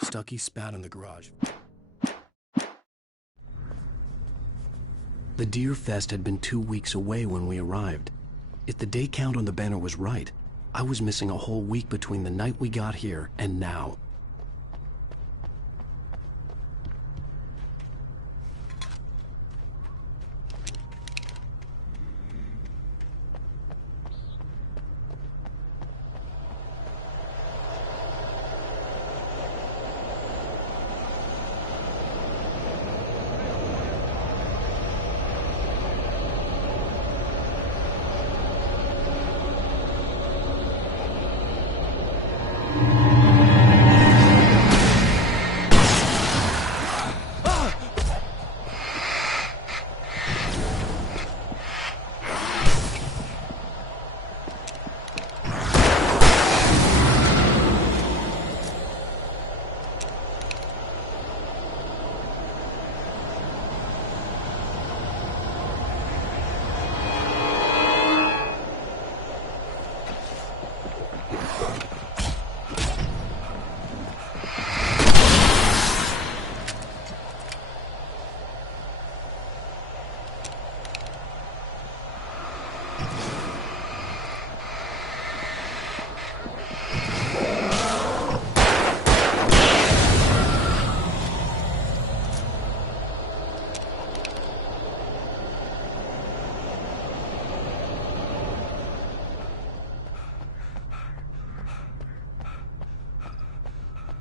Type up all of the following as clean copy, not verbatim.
Stucky spat in the garage. The Deer Fest had been 2 weeks away when we arrived. If the day count on the banner was right, I was missing a whole week between the night we got here and now.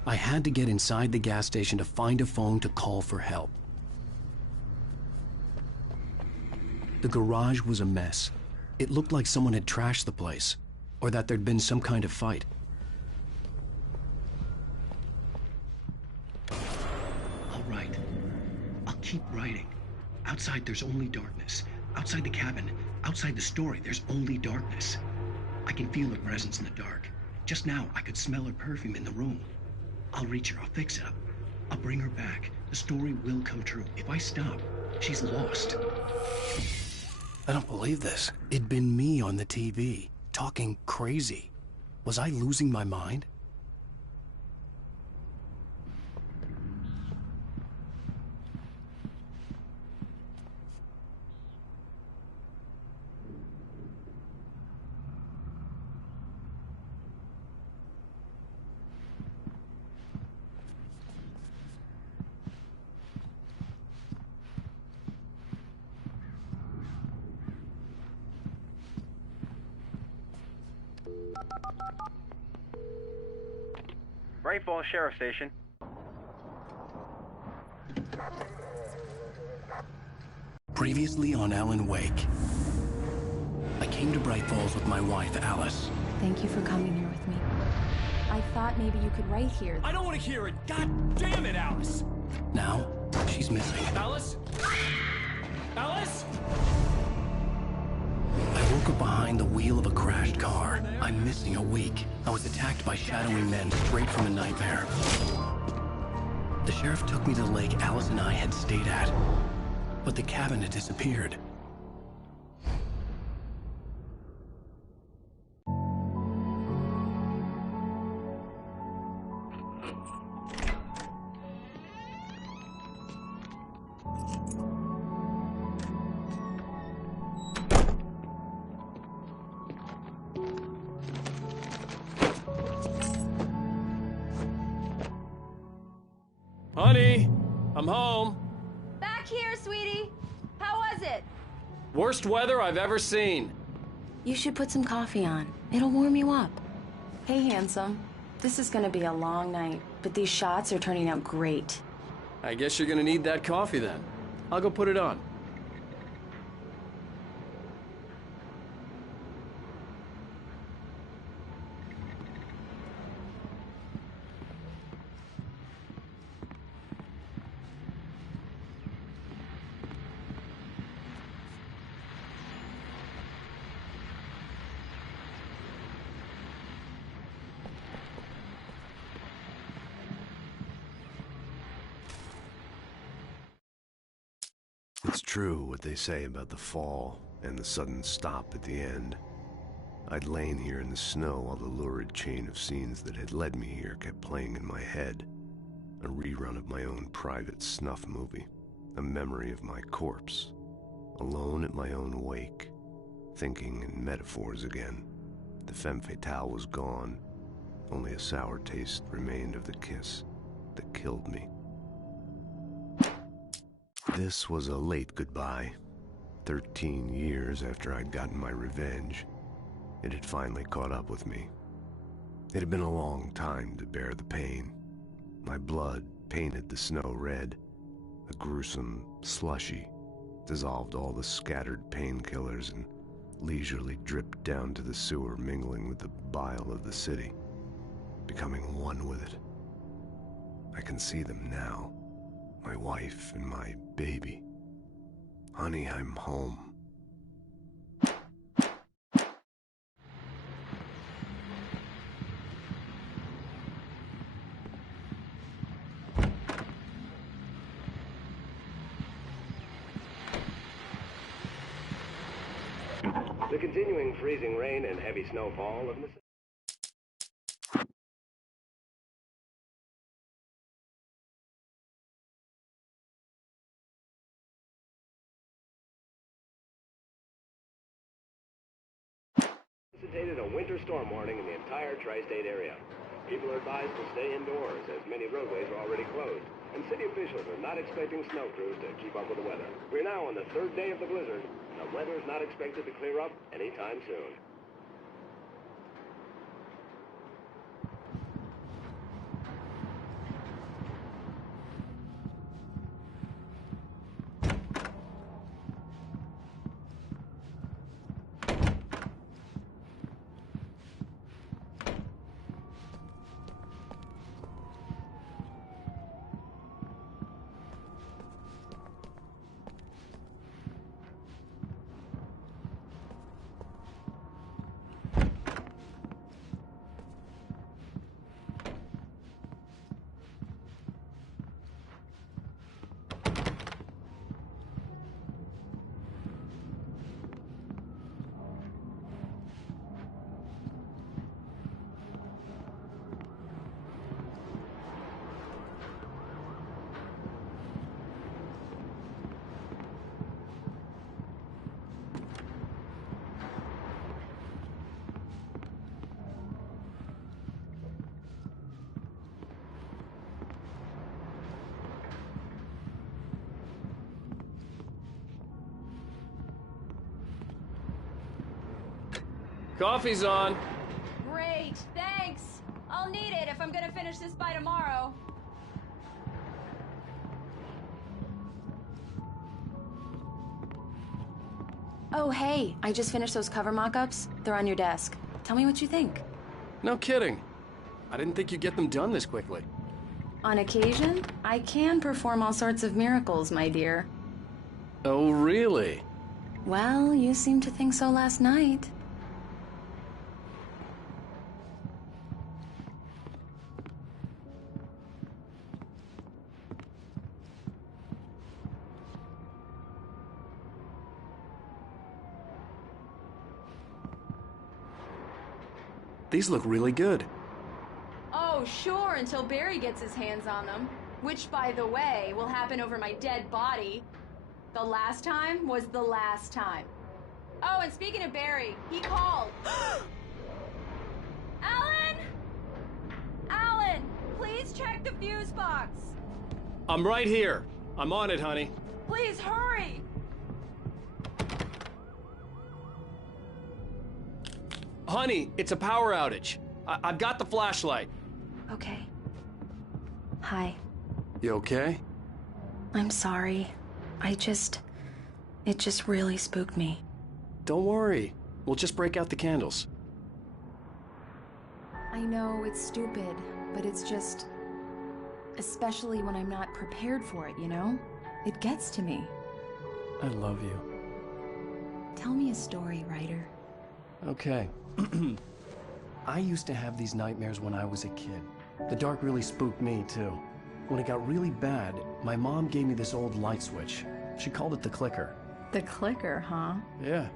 I had to get inside the gas station to find a phone to call for help. The garage was a mess. It looked like someone had trashed the place, or that there'd been some kind of fight. I'll write. I'll keep writing. Outside there's only darkness. Outside the cabin, outside the story, there's only darkness. I can feel her presence in the dark. Just now, I could smell her perfume in the room. I'll reach her, I'll fix it up. I'll bring her back. The story will come true. If I stop, she's lost. I don't believe this. It'd been me on the TV, talking crazy. Was I losing my mind? Bright Falls Sheriff Station. Previously on Alan Wake. I came to Bright Falls with my wife, Alice. Thank you for coming here with me. I thought maybe you could write here. I don't want to hear it! God damn it, Alice! Now, she's missing. Alice? Alice? I woke up behind the wheel of a crashed car. I'm missing a week. I was attacked by shadowy men straight from a nightmare. The sheriff took me to the lake Alice and I had stayed at, but the cabin had disappeared. Honey, I'm home. Back here, sweetie. How was it? Worst weather I've ever seen. You should put some coffee on. It'll warm you up. Hey, handsome. This is gonna be a long night, but these shots are turning out great. I guess you're gonna need that coffee then. I'll go put it on. It's true what they say about the fall and the sudden stop at the end. I'd lain here in the snow while the lurid chain of scenes that had led me here kept playing in my head. A rerun of my own private snuff movie. A memory of my corpse. Alone at my own wake. Thinking in metaphors again. The femme fatale was gone. Only a sour taste remained of the kiss that killed me. This was a late goodbye. 13 years after I'd gotten my revenge, it had finally caught up with me. It had been a long time to bear the pain. My blood painted the snow red. A gruesome slushy dissolved all the scattered painkillers and leisurely dripped down to the sewer, mingling with the bile of the city, becoming one with it. I can see them now. My wife and my baby. Honey, I'm home. The continuing freezing rain and heavy snowfall of necessitated a winter storm warning in the entire tri-state area. People are advised to stay indoors as many roadways are already closed, and city officials are not expecting snow crews to keep up with the weather. We're now on the third day of the blizzard. The weather is not expected to clear up anytime soon. Coffee's on. Great, thanks. I'll need it if I'm gonna finish this by tomorrow. Oh, hey, I just finished those cover mock-ups. They're on your desk. Tell me what you think. No kidding. I didn't think you'd get them done this quickly. On occasion, I can perform all sorts of miracles, my dear. Oh, really? Well, you seemed to think so last night. These look really good. Oh, sure, until Barry gets his hands on them. Which, by the way, will happen over my dead body. The last time was the last time. Oh, and speaking of Barry, he called. Alan! Alan, please check the fuse box. I'm right here. I'm on it, honey. Please hurry! Honey, it's a power outage. I've got the flashlight. Okay. Hi. You okay? I'm sorry. It just really spooked me. Don't worry. We'll just break out the candles. I know it's stupid, but it's just... especially when I'm not prepared for it, you know? It gets to me. I love you. Tell me a story, writer. Okay. I used to have these nightmares when I was a kid. The dark really spooked me, too. When it got really bad, my mom gave me this old light switch. She called it the clicker. The clicker, huh? Yeah.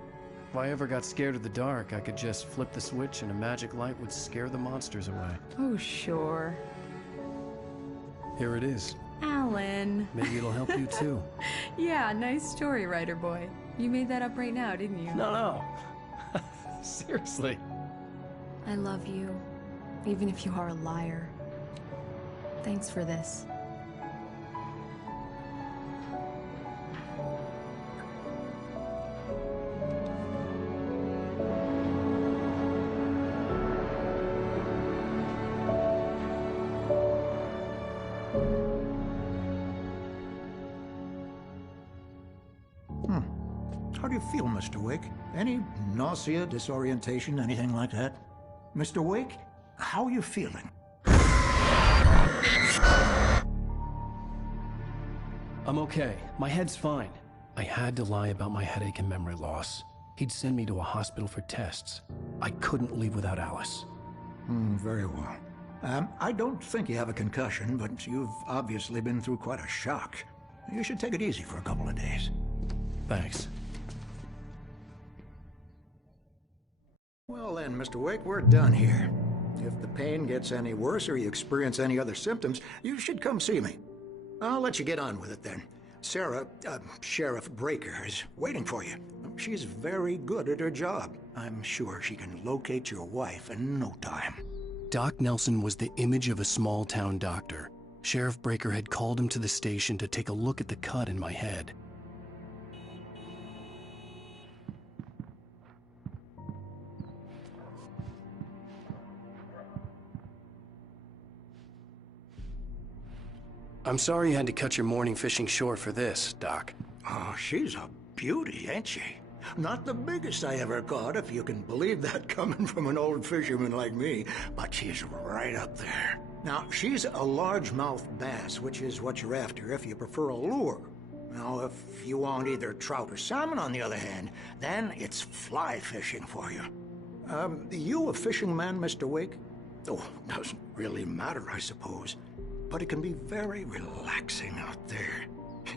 If I ever got scared of the dark, I could just flip the switch and a magic light would scare the monsters away. Oh, sure. Here it is. Alan. Maybe it'll help you too. Yeah, nice story, writer boy. You made that up right now, didn't you? No. Seriously. I love you, even if you are a liar. Thanks for this. How do you feel, Mr. Wake? Any nausea, disorientation, anything like that? Mr. Wake, how are you feeling? I'm okay. My head's fine. I had to lie about my headache and memory loss. He'd send me to a hospital for tests. I couldn't leave without Alice. Very well. I don't think you have a concussion, but you've obviously been through quite a shock. You should take it easy for a couple of days. Thanks. Well then, Mr. Wake, we're done here. If the pain gets any worse or you experience any other symptoms, you should come see me. I'll let you get on with it then. Sarah, Sheriff Breaker, is waiting for you. She's very good at her job. I'm sure she can locate your wife in no time. Doc Nelson was the image of a small-town doctor. Sheriff Breaker had called him to the station to take a look at the cut in my head. I'm sorry you had to cut your morning fishing short for this, Doc. Oh, she's a beauty, ain't she? Not the biggest I ever caught, if you can believe that coming from an old fisherman like me, but she's right up there. Now, she's a largemouth bass, which is what you're after if you prefer a lure. Now, if you want either trout or salmon, on the other hand, then it's fly fishing for you. You a fishing man, Mr. Wake? Oh, doesn't really matter, I suppose. But it can be very relaxing out there.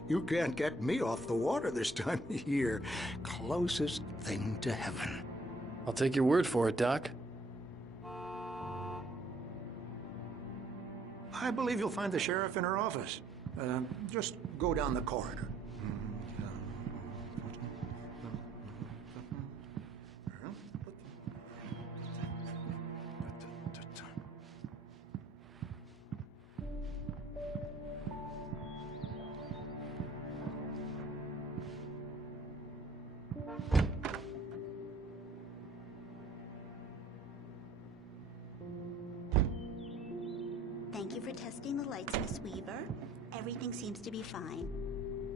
You can't get me off the water this time of year. Closest thing to heaven. I'll take your word for it, Doc. I believe you'll find the sheriff in her office. Just go down the corridor. Thank you for testing the lights, Miss Weaver. Everything seems to be fine.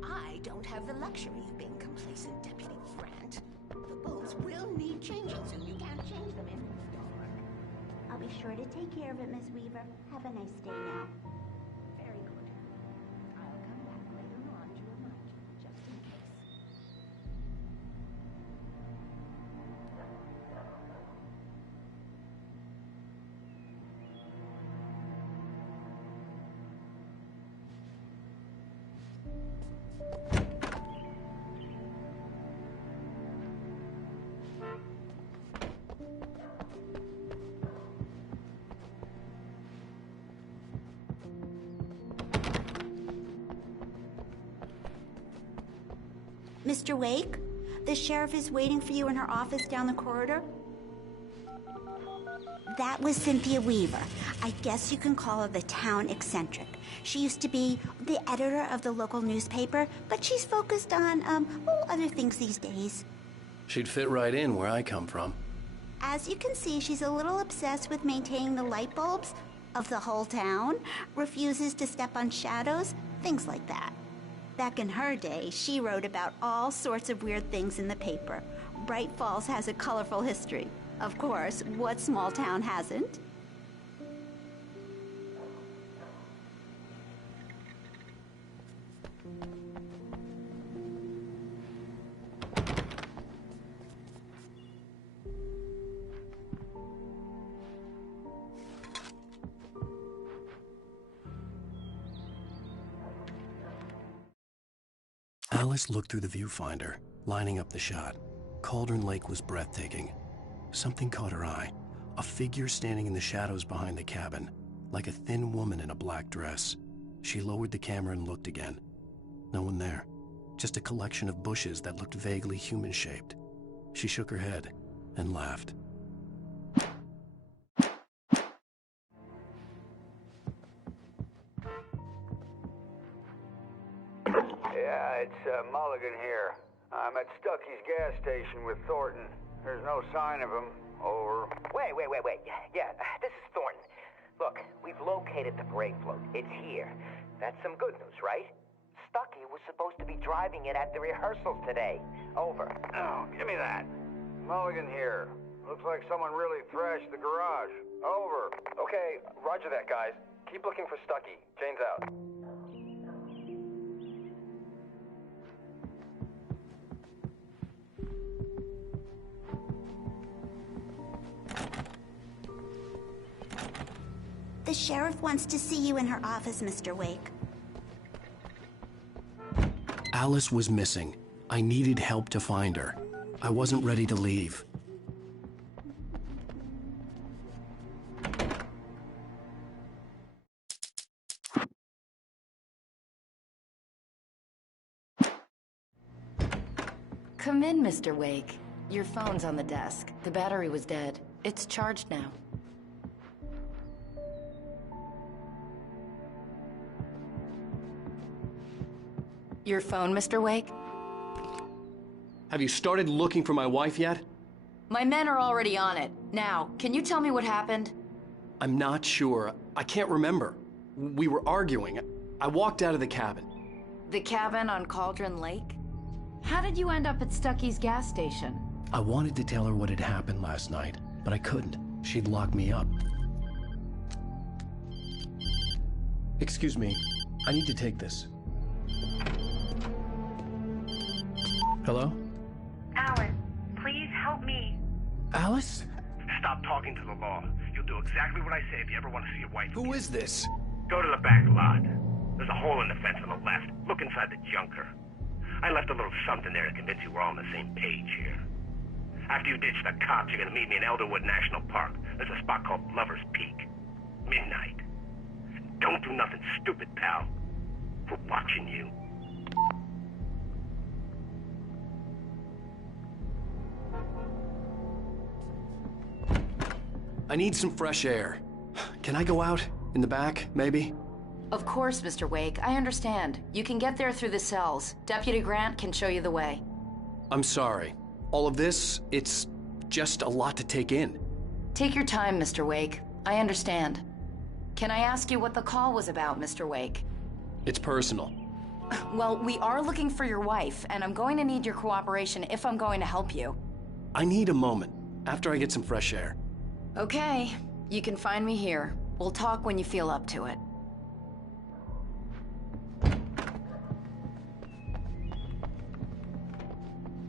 I don't have the luxury of being complacent, Deputy Grant. The bulbs will need changing soon. You can't change them in the dark. I'll be sure to take care of it, Miss Weaver. Have a nice day now. Very good. I'll come back later on to remind you, just in case. Mr. Wake, the sheriff is waiting for you in her office down the corridor. That was Cynthia Weaver. I guess you can call her the town eccentric. She used to be the editor of the local newspaper, but she's focused on, other things these days. She'd fit right in where I come from. As you can see, she's a little obsessed with maintaining the light bulbs of the whole town, refuses to step on shadows, things like that. Back in her day, she wrote about all sorts of weird things in the paper. Bright Falls has a colorful history. Of course, what small town hasn't? Alice looked through the viewfinder, lining up the shot. Cauldron Lake was breathtaking. Something caught her eye. A figure standing in the shadows behind the cabin, like a thin woman in a black dress. She lowered the camera and looked again. No one there. Just a collection of bushes that looked vaguely human-shaped. She shook her head and laughed. Yeah, it's Mulligan here. I'm at Stucky's gas station with Thornton. There's no sign of him. Over. Wait. Yeah, this is Thornton. Look, we've located the brake float. It's here. That's some good news, right? Stucky was supposed to be driving it at the rehearsals today. Over. Oh, give me that. Mulligan here. Looks like someone really thrashed the garage. Over. Okay, roger that, guys. Keep looking for Stucky. Jane's out. The sheriff wants to see you in her office, Mr. Wake. Alice was missing. I needed help to find her. I wasn't ready to leave. Come in, Mr. Wake. Your phone's on the desk. The battery was dead. It's charged now. Your phone, Mr. Wake? Have you started looking for my wife yet? My men are already on it. Now, can you tell me what happened? I'm not sure. I can't remember. We were arguing. I walked out of the cabin. The cabin on Cauldron Lake? How did you end up at Stucky's gas station? I wanted to tell her what had happened last night, but I couldn't. She'd locked me up. Excuse me. I need to take this. Hello? Alice, please help me. Alice? Stop talking to the law. You'll do exactly what I say if you ever want to see your wife. Who is this? Go to the back lot. There's a hole in the fence on the left. Look inside the junker. I left a little something there to convince you we're all on the same page here. After you ditch the cops, you're gonna meet me in Elderwood National Park. There's a spot called Lover's Peak. Midnight. Don't do nothing stupid, pal. We're watching you. I need some fresh air. Can I go out? In the back, maybe? Of course, Mr. Wake. I understand. You can get there through the cells. Deputy Grant can show you the way. I'm sorry. All of this, it's just a lot to take in. Take your time, Mr. Wake. I understand. Can I ask you what the call was about, Mr. Wake? It's personal. Well, we are looking for your wife, and I'm going to need your cooperation if I'm going to help you. I need a moment, after I get some fresh air. Okay. You can find me here. We'll talk when you feel up to it.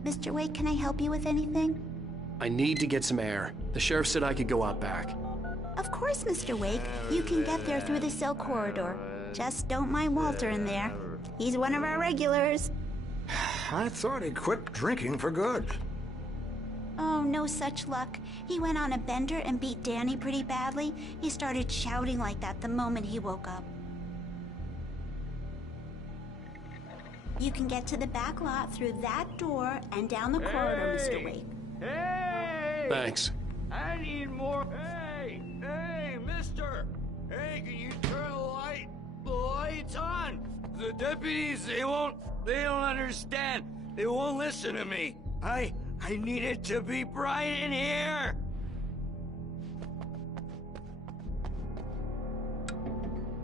Mr. Wake, can I help you with anything? I need to get some air. The sheriff said I could go out back. Of course, Mr. Wake. You can get there through the cell corridor. Just don't mind Walter in there. He's one of our regulars. I thought he quit drinking for good. Oh, no such luck. He went on a bender and beat Danny pretty badly. He started shouting like that the moment he woke up. You can get to the back lot through that door and down the corridor, Mr. Wake. Hey! Thanks. I need more. Hey, mister! Hey, can you turn the lights on? The deputies, they don't understand. They won't listen to me. I need it to be bright in here.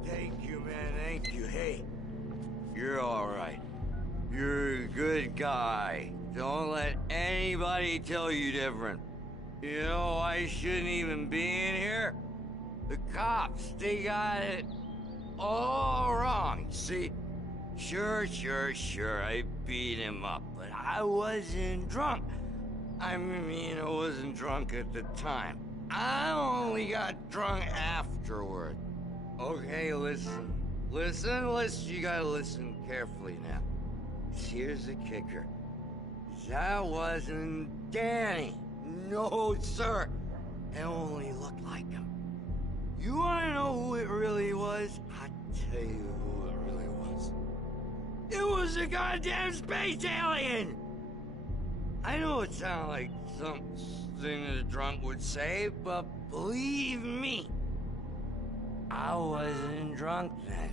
Thank you, man, thank you. Hey, you're all right. You're a good guy. Don't let anybody tell you different. You know, I shouldn't even be in here. The cops, they got it all wrong. See, sure, I beat him up, but I wasn't drunk. I mean, I wasn't drunk at the time. I only got drunk afterward. Okay, listen, you gotta listen carefully now. here's the kicker. That wasn't Danny. No, sir. It only looked like him. You wanna know who it really was? I'll tell you who it really was. It was a goddamn space alien! I know it sounds like something a drunk would say, but believe me, I wasn't drunk then.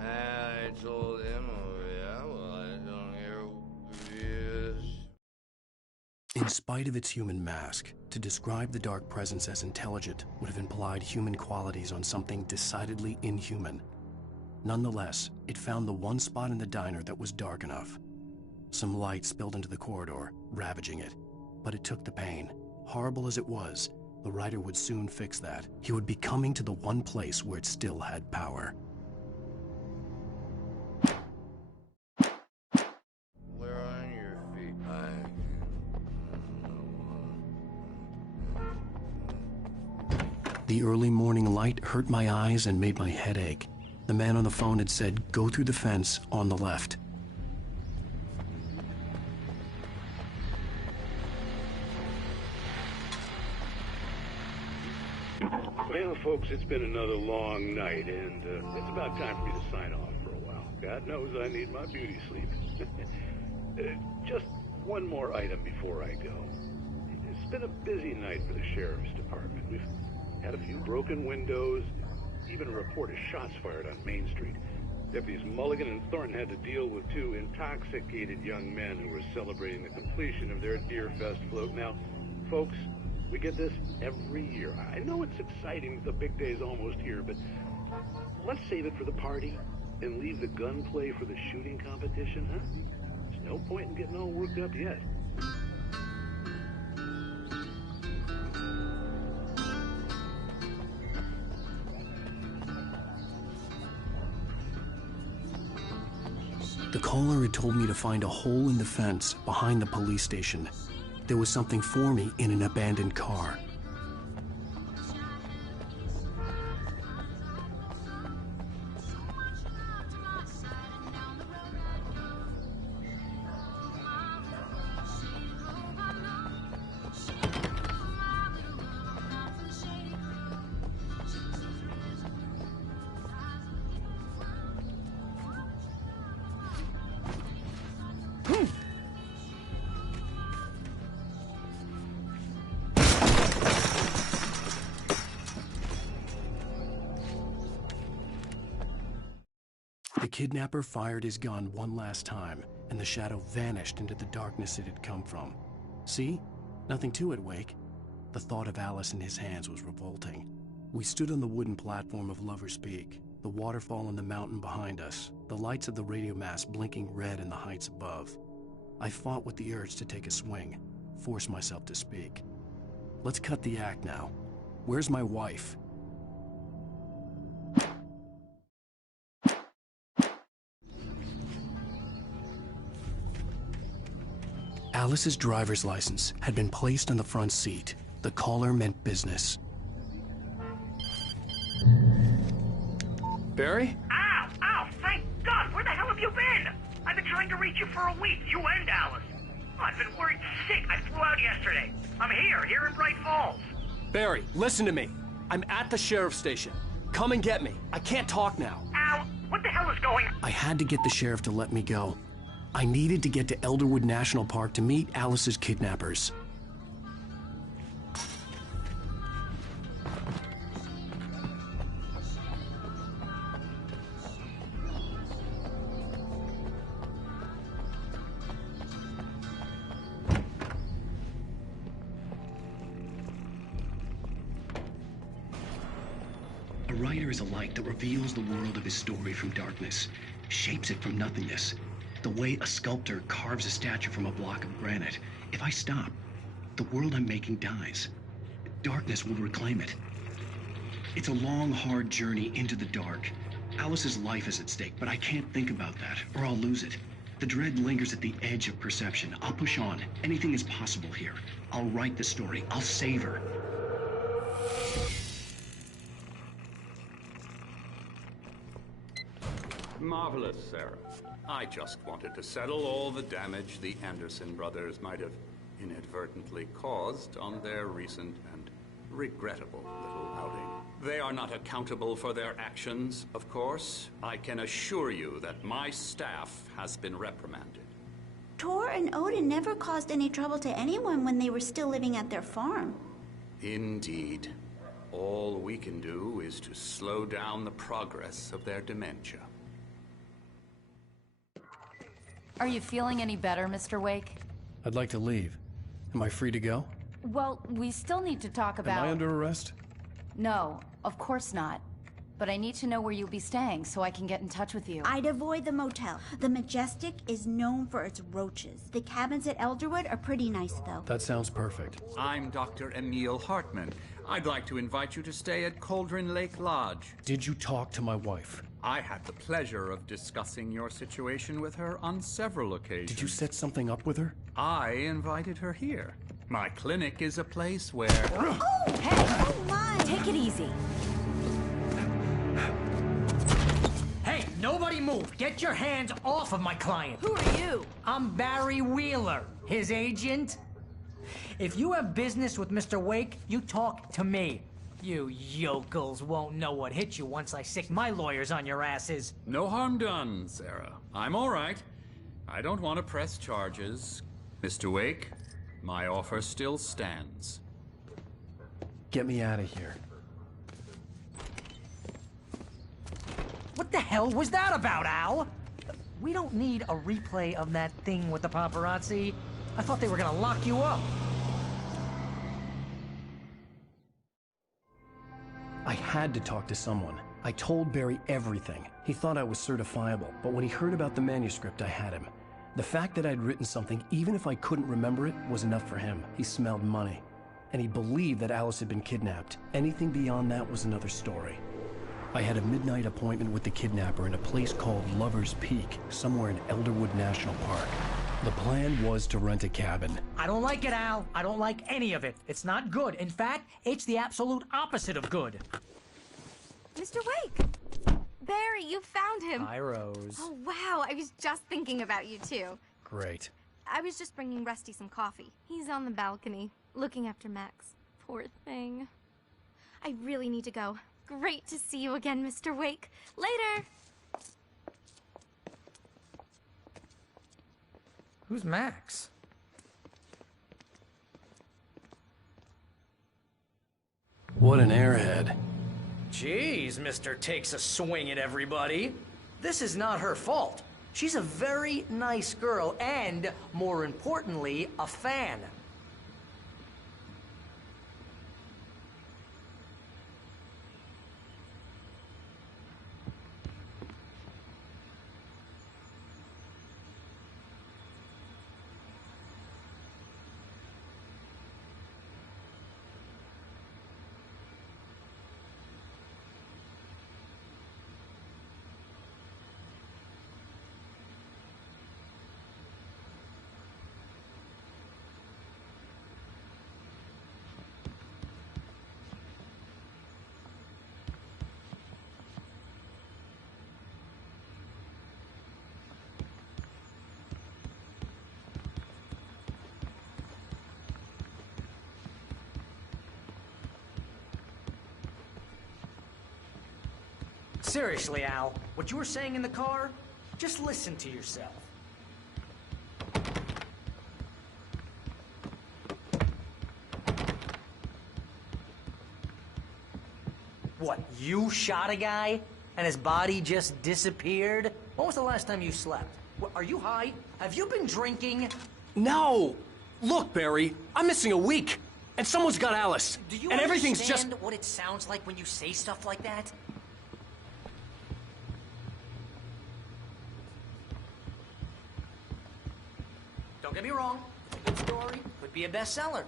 I told him, oh yeah, well, I don't hear who he is. In spite of its human mask, to describe the dark presence as intelligent would have implied human qualities on something decidedly inhuman. Nonetheless, it found the one spot in the diner that was dark enough. Some light spilled into the corridor, ravaging it. But it took the pain. Horrible as it was, the writer would soon fix that. He would be coming to the one place where it still had power. Where on your feet? The early morning light hurt my eyes and made my head ache. The man on the phone had said, go through the fence on the left. Well, folks, it's been another long night, and it's about time for me to sign off for a while. God knows I need my beauty sleep. Just one more item before I go. It's been a busy night for the Sheriff's Department. We've had a few broken windows, even a report of shots fired on Main Street. Deputies Mulligan and Thornton had to deal with two intoxicated young men who were celebrating the completion of their Deer Fest float. Now, folks, we get this every year. I know it's exciting that the big day's almost here, but let's save it for the party and leave the gunplay for the shooting competition, huh? There's no point in getting all worked up yet. The caller had told me to find a hole in the fence behind the police station. There was something for me in an abandoned car. The kidnapper fired his gun one last time, and the shadow vanished into the darkness it had come from. See? Nothing to it, Wake. The thought of Alice in his hands was revolting. We stood on the wooden platform of Lover's Peak, the waterfall on the mountain behind us, the lights of the radio mast blinking red in the heights above. I fought with the urge to take a swing, force myself to speak. Let's cut the act now. Where's my wife? Alice's driver's license had been placed on the front seat. The caller meant business. Barry? Ow! Ow! Thank God! Where the hell have you been? I've been trying to reach you for a week, you and Alice. Oh, I've been worried sick. I flew out yesterday. I'm here in Bright Falls. Barry, listen to me. I'm at the sheriff's station. Come and get me. I can't talk now. Ow! What the hell is going on? I had to get the sheriff to let me go. I needed to get to Elderwood National Park to meet Alice's kidnappers. A writer is a light that reveals the world of his story from darkness, shapes it from nothingness. The way a sculptor carves a statue from a block of granite. If I stop, the world I'm making dies. Darkness will reclaim it. It's a long, hard journey into the dark. Alice's life is at stake, but I can't think about that, or I'll lose it. The dread lingers at the edge of perception. I'll push on. Anything is possible here. I'll write the story. I'll save her. Marvelous, Sarah. I just wanted to settle all the damage the Anderson brothers might have inadvertently caused on their recent and regrettable little outing. They are not accountable for their actions, of course. I can assure you that my staff has been reprimanded. Tor and Odin never caused any trouble to anyone when they were still living at their farm. Indeed. All we can do is to slow down the progress of their dementia. Are you feeling any better, Mr. Wake? I'd like to leave. Am I free to go? Well, we still need to talk about... Am I under arrest? No, of course not. But I need to know where you'll be staying so I can get in touch with you. I'd avoid the motel. The Majestic is known for its roaches. The cabins at Elderwood are pretty nice, though. That sounds perfect. I'm Dr. Emil Hartman. I'd like to invite you to stay at Cauldron Lake Lodge. Did you talk to my wife? I had the pleasure of discussing your situation with her on several occasions. Did you set something up with her? I invited her here. My clinic is a place where... Oh! Hey! Oh, my! Take it easy. Hey, nobody move! Get your hands off of my client! Who are you? I'm Barry Wheeler, his agent. If you have business with Mr. Wake, you talk to me. You yokels won't know what hit you once I sick my lawyers on your asses. No harm done, Sarah. I'm all right. I don't want to press charges. Mr. Wake, my offer still stands. Get me out of here. What the hell was that about, Al? We don't need a replay of that thing with the paparazzi. I thought they were gonna lock you up. I had to talk to someone. I told Barry everything. He thought I was certifiable, but when he heard about the manuscript, I had him. The fact that I'd written something, even if I couldn't remember it, was enough for him. He smelled money. And he believed that Alice had been kidnapped. Anything beyond that was another story. I had a midnight appointment with the kidnapper in a place called Lover's Peak, somewhere in Elderwood National Park. The plan was to rent a cabin. I don't like it, Al. I don't like any of it. It's not good. In fact, it's the absolute opposite of good. Mr. Wake! Barry, you found him! Hi, Rose. Oh, wow. I was just thinking about you, too. Great. I was just bringing Rusty some coffee. He's on the balcony, looking after Max. Poor thing. I really need to go. Great to see you again, Mr. Wake. Later! Who's Max? What an airhead. Jeez, Mr. Takes a swing at everybody. This is not her fault. She's a very nice girl and, more importantly, a fan. Seriously, Al, what you were saying in the car, just listen to yourself. What, you shot a guy and his body just disappeared? When was the last time you slept? What, are you high? Have you been drinking? No! Look, Barry, I'm missing a week, and someone's got Alice. Do you and everything's just... understand what it sounds like when you say stuff like that? Don't get me wrong, it's a good story, could be a bestseller.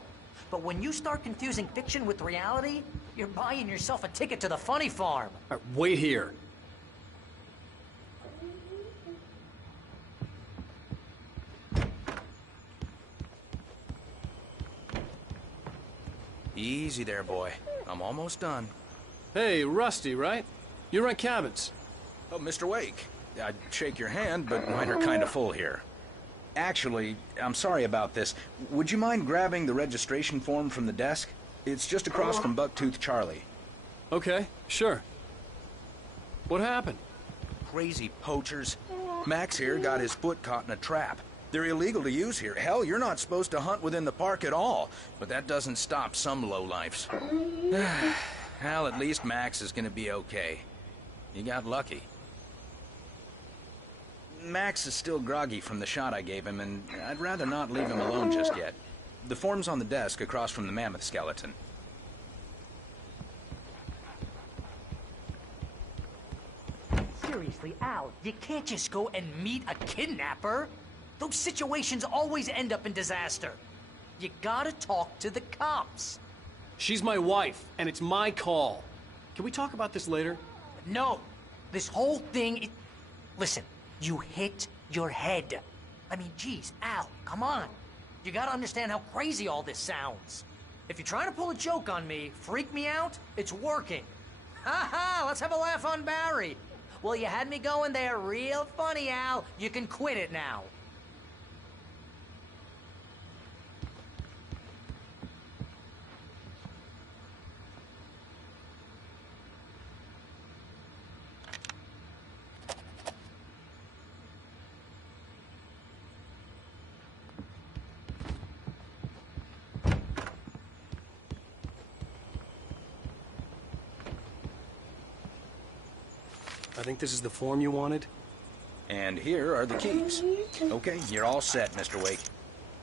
But when you start confusing fiction with reality, you're buying yourself a ticket to the funny farm. Wait here. Easy there, boy. I'm almost done. Hey, Rusty, right? You rent cabins. Oh, Mr. Wake. I'd shake your hand, but mine are kind of full here. Actually, I'm sorry about this. Would you mind grabbing the registration form from the desk? It's just across from Bucktooth Charlie. Okay, sure. What happened? Crazy poachers. Max here got his foot caught in a trap. They're illegal to use here. Hell, you're not supposed to hunt within the park at all. But that doesn't stop some lowlifes. Well, at least Max is gonna be okay. You got lucky. Max is still groggy from the shot I gave him, and I'd rather not leave him alone just yet. The form's on the desk across from the mammoth skeleton. Seriously, Al, you can't just go and meet a kidnapper. Those situations always end up in disaster. You gotta talk to the cops. She's my wife, and it's my call. Can we talk about this later? No. This whole thing... Listen, you hit your head. I mean, geez, Al, come on. You gotta understand how crazy all this sounds. If you're trying to pull a joke on me, freak me out, it's working. Ha ha, let's have a laugh on Barry. Well, you had me going there real funny, Al. You can quit it now. I think this is the form you wanted. And here are the keys. Okay, you're all set, Mr. Wake.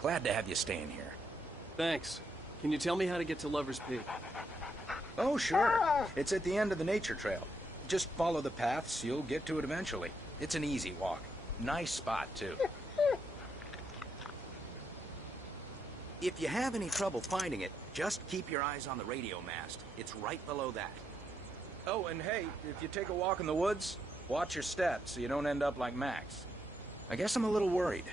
Glad to have you staying here. Thanks. Can you tell me how to get to Lover's Peak? Oh, sure. It's at the end of the nature trail. Just follow the paths, you'll get to it eventually. It's an easy walk. Nice spot, too. If you have any trouble finding it, just keep your eyes on the radio mast. It's right below that. Oh, and hey, if you take a walk in the woods, watch your steps so you don't end up like Max. I guess I'm a little worried.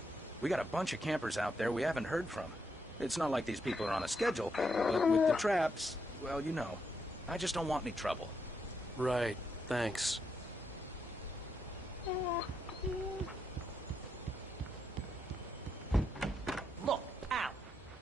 We got a bunch of campers out there we haven't heard from. It's not like these people are on a schedule, but with the traps, well, you know. I just don't want any trouble. Right, thanks. Look, Al,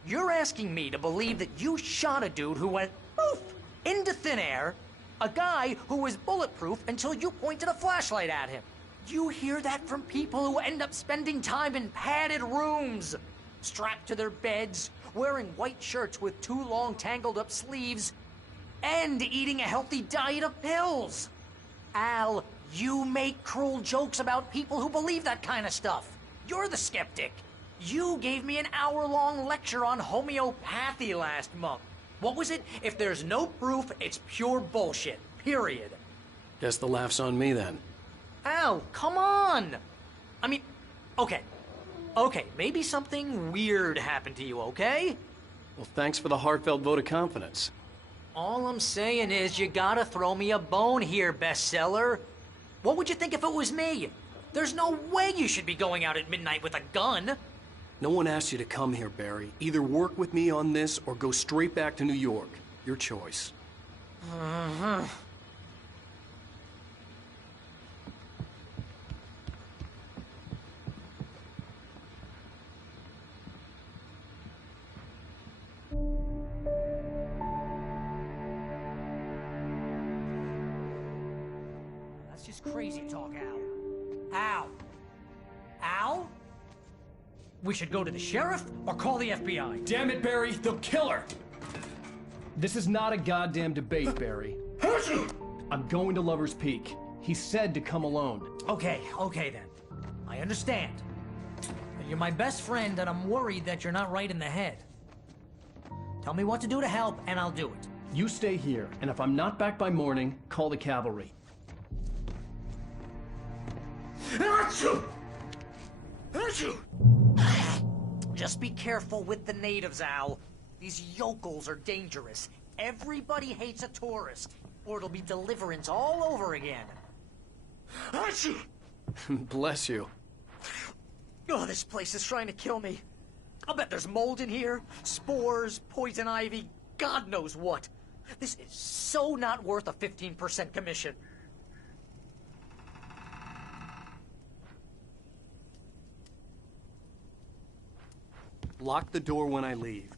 you're asking me to believe that you shot a dude who went poof into thin air, a guy who was bulletproof until you pointed a flashlight at him. You hear that from people who end up spending time in padded rooms, strapped to their beds, wearing white shirts with too long tangled up sleeves, and eating a healthy diet of pills. Al, you make cruel jokes about people who believe that kind of stuff. You're the skeptic. You gave me an hour-long lecture on homeopathy last month. What was it? If there's no proof, it's pure bullshit. Period. Guess the laugh's on me then. Al, come on! I mean, okay. Okay, maybe something weird happened to you, okay? Well, thanks for the heartfelt vote of confidence. All I'm saying is you gotta throw me a bone here, bestseller. What would you think if it was me? There's no way you should be going out at midnight with a gun. No one asked you to come here, Barry. Either work with me on this or go straight back to New York. Your choice. That's just crazy talk, Al. Al! Al? We should go to the sheriff or call the FBI. Damn it, Barry, they'll kill her! This is not a goddamn debate, Barry. I'm going to Lover's Peak. He said to come alone. Okay then. I understand. You're my best friend, and I'm worried that you're not right in the head. Tell me what to do to help, and I'll do it. You stay here, and if I'm not back by morning, call the cavalry. Just be careful with the natives, Al. These yokels are dangerous. Everybody hates a tourist, or it'll be Deliverance all over again. Bless you. Oh, this place is trying to kill me. I'll bet there's mold in here, spores, poison ivy. God knows what. This is so not worth a 15% commission. Lock the door when I leave.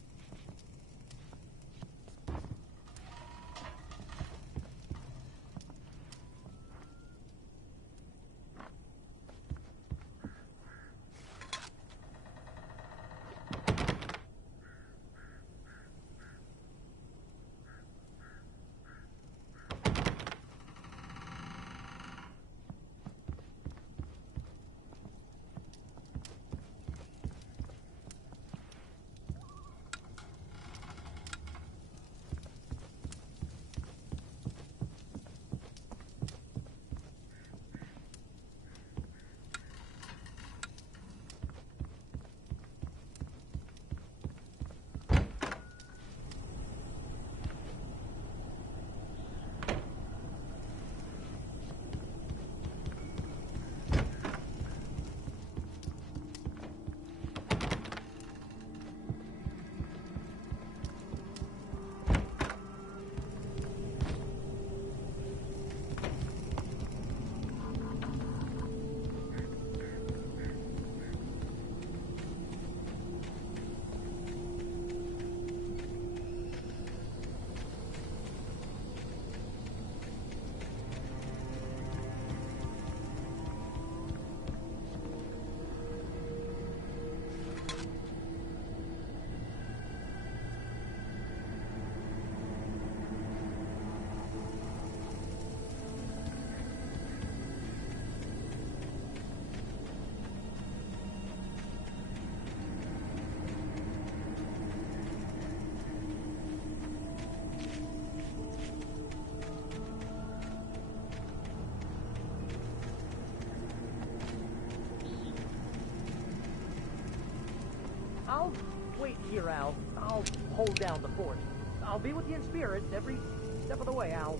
I'll wait here, Al. I'll hold down the fort. I'll be with you in spirit every step of the way, Al.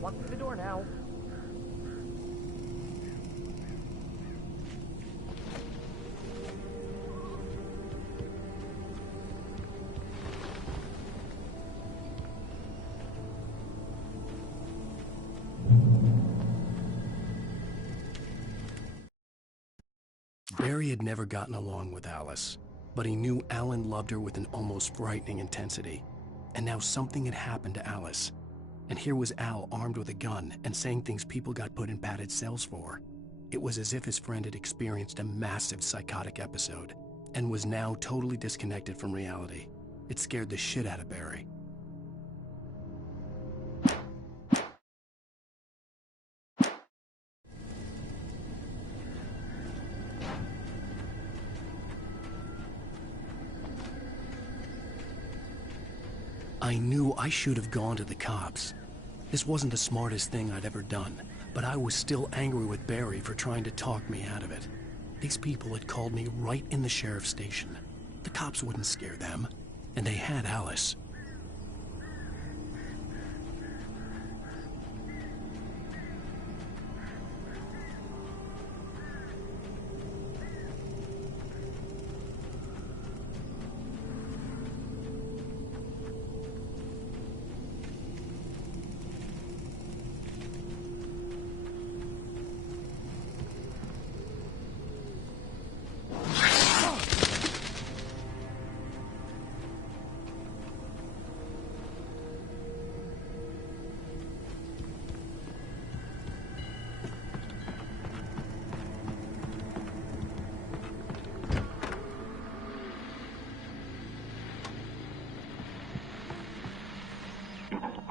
Walk through the door now. Barry had never gotten along with Alice, but he knew Alan loved her with an almost frightening intensity. And now something had happened to Alice. And here was Al armed with a gun and saying things people got put in padded cells for. It was as if his friend had experienced a massive psychotic episode and was now totally disconnected from reality. It scared the shit out of Barry. I knew I should have gone to the cops. This wasn't the smartest thing I'd ever done, but I was still angry with Barry for trying to talk me out of it. These people had called me right in the sheriff's station. The cops wouldn't scare them, and they had Alice.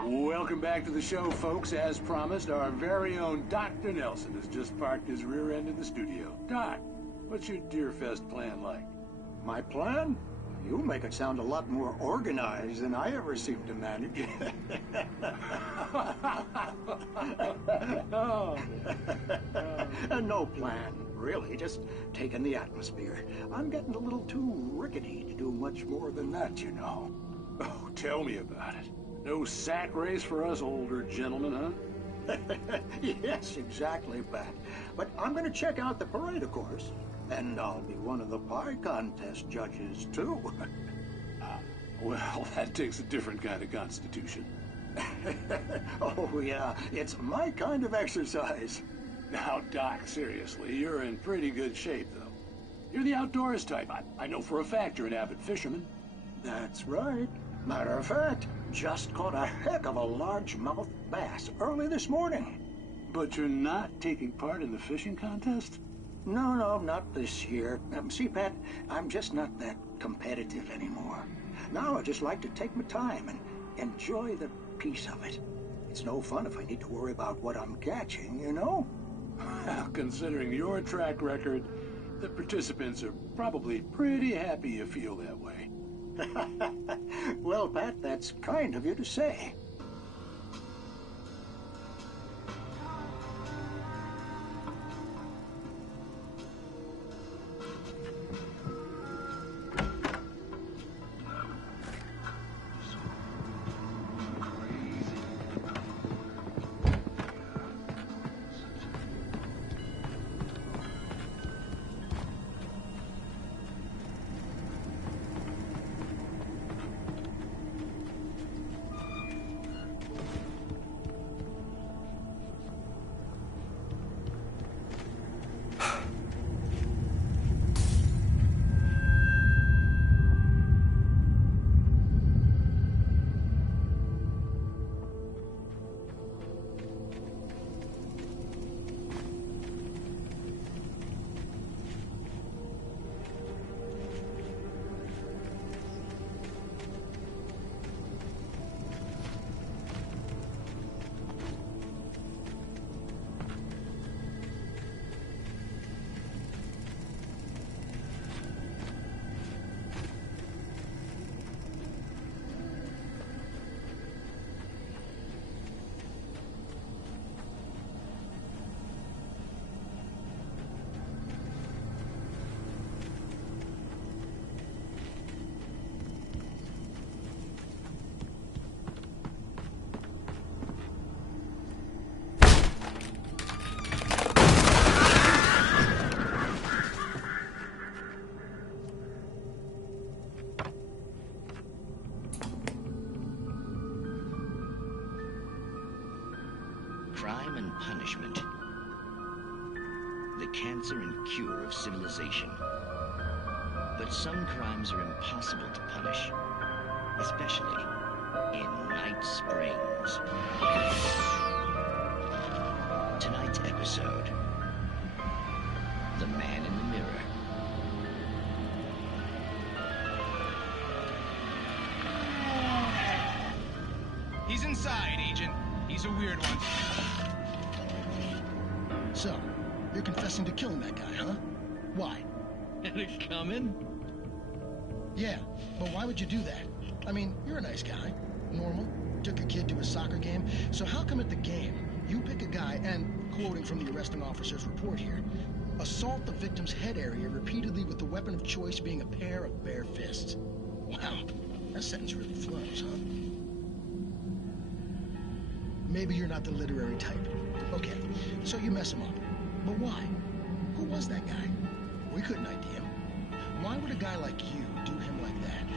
Welcome back to the show, folks. As promised, our very own Dr. Nelson has just parked his rear end in the studio. Doc, what's your Deerfest plan like? My plan? You make it sound a lot more organized than I ever seem to manage. No plan, really. Just taking the atmosphere. I'm getting a little too rickety to do much more than that, you know. Oh, tell me about it. No sack race for us older gentlemen, huh? Yes, exactly, Pat. But I'm going to check out the parade, of course. And I'll be one of the pie contest judges, too. Well, that takes a different kind of constitution. Oh, yeah, it's my kind of exercise. Now, Doc, seriously, you're in pretty good shape, though. You're the outdoors type. I know for a fact you're an avid fisherman. That's right. Matter of fact, just caught a heck of a largemouth bass early this morning. But you're not taking part in the fishing contest? No, not this year. See, Pat, I'm just not that competitive anymore. Now I just like to take my time and enjoy the peace of it. It's no fun if I need to worry about what I'm catching, you know? Well, considering your track record, the participants are probably pretty happy you feel that way. Well, Pat, that's kind of you to say. Crime and punishment. The cancer and cure of civilization. But some crimes are impossible to punish, especially in Night Springs. Tonight's episode, The Man in the Mirror. He's inside, Agent. He's a weird one. So, you're confessing to killing that guy, huh? Why? Had it coming? Yeah, but why would you do that? I mean, you're a nice guy. Normal. Took your kid to a soccer game. So how come at the game, you pick a guy and, quoting from the arresting officer's report here, assault the victim's head area repeatedly with the weapon of choice being a pair of bare fists? Wow, that sentence really flows, huh? Maybe you're not the literary type. Okay, so you mess him up. But why? Who was that guy? We couldn't ID him. Why would a guy like you do him like that?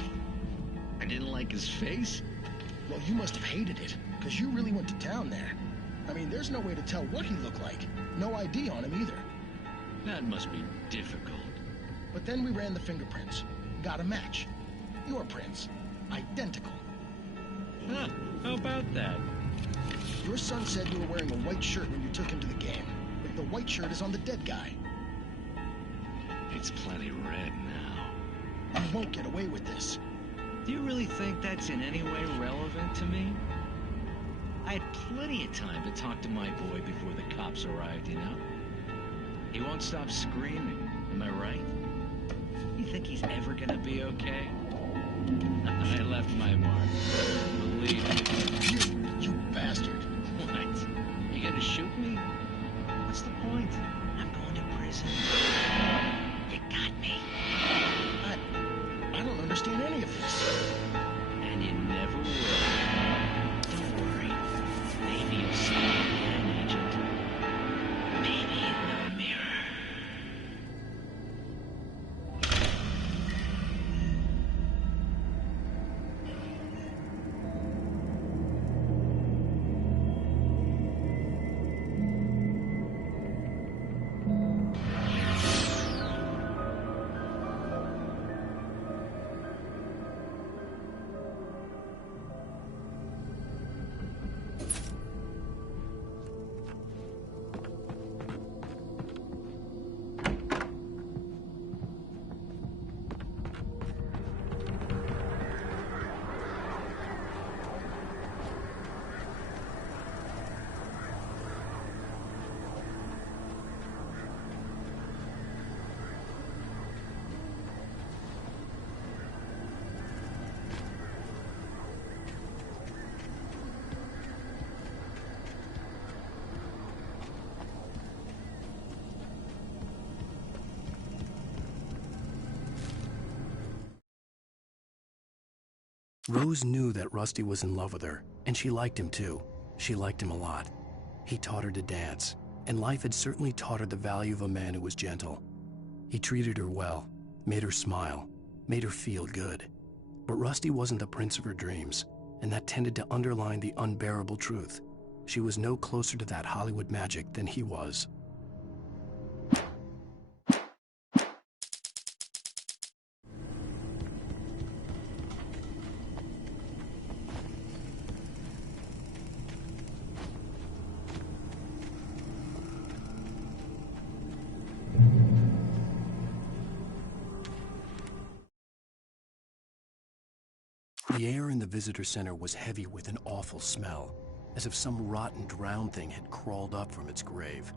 I didn't like his face? Well, you must have hated it, because you really went to town there. I mean, there's no way to tell what he looked like. No ID on him either. That must be difficult. But then we ran the fingerprints. Got a match. Your prints. Identical. Huh, how about that? Your son said you were wearing a white shirt when you took him to the game. But the white shirt is on the dead guy. It's plenty red now. You won't get away with this. Do you really think that's in any way relevant to me? I had plenty of time to talk to my boy before the cops arrived, you know? He won't stop screaming, am I right? You think he's ever gonna be okay? I left my mark. Believe me. You bastard. What? You gonna shoot me? What's the point? I'm going to prison. You got me. I don't understand any of this. And you never will. Don't worry. Maybe you'll see me again, Agent. Maybe in the mirror. Rose knew that Rusty was in love with her, and she liked him too. She liked him a lot. He taught her to dance, and life had certainly taught her the value of a man who was gentle. He treated her well, made her smile, made her feel good. But Rusty wasn't the prince of her dreams, and that tended to underline the unbearable truth. She was no closer to that Hollywood magic than he was. The air in the visitor center was heavy with an awful smell, as if some rotten drowned thing had crawled up from its grave.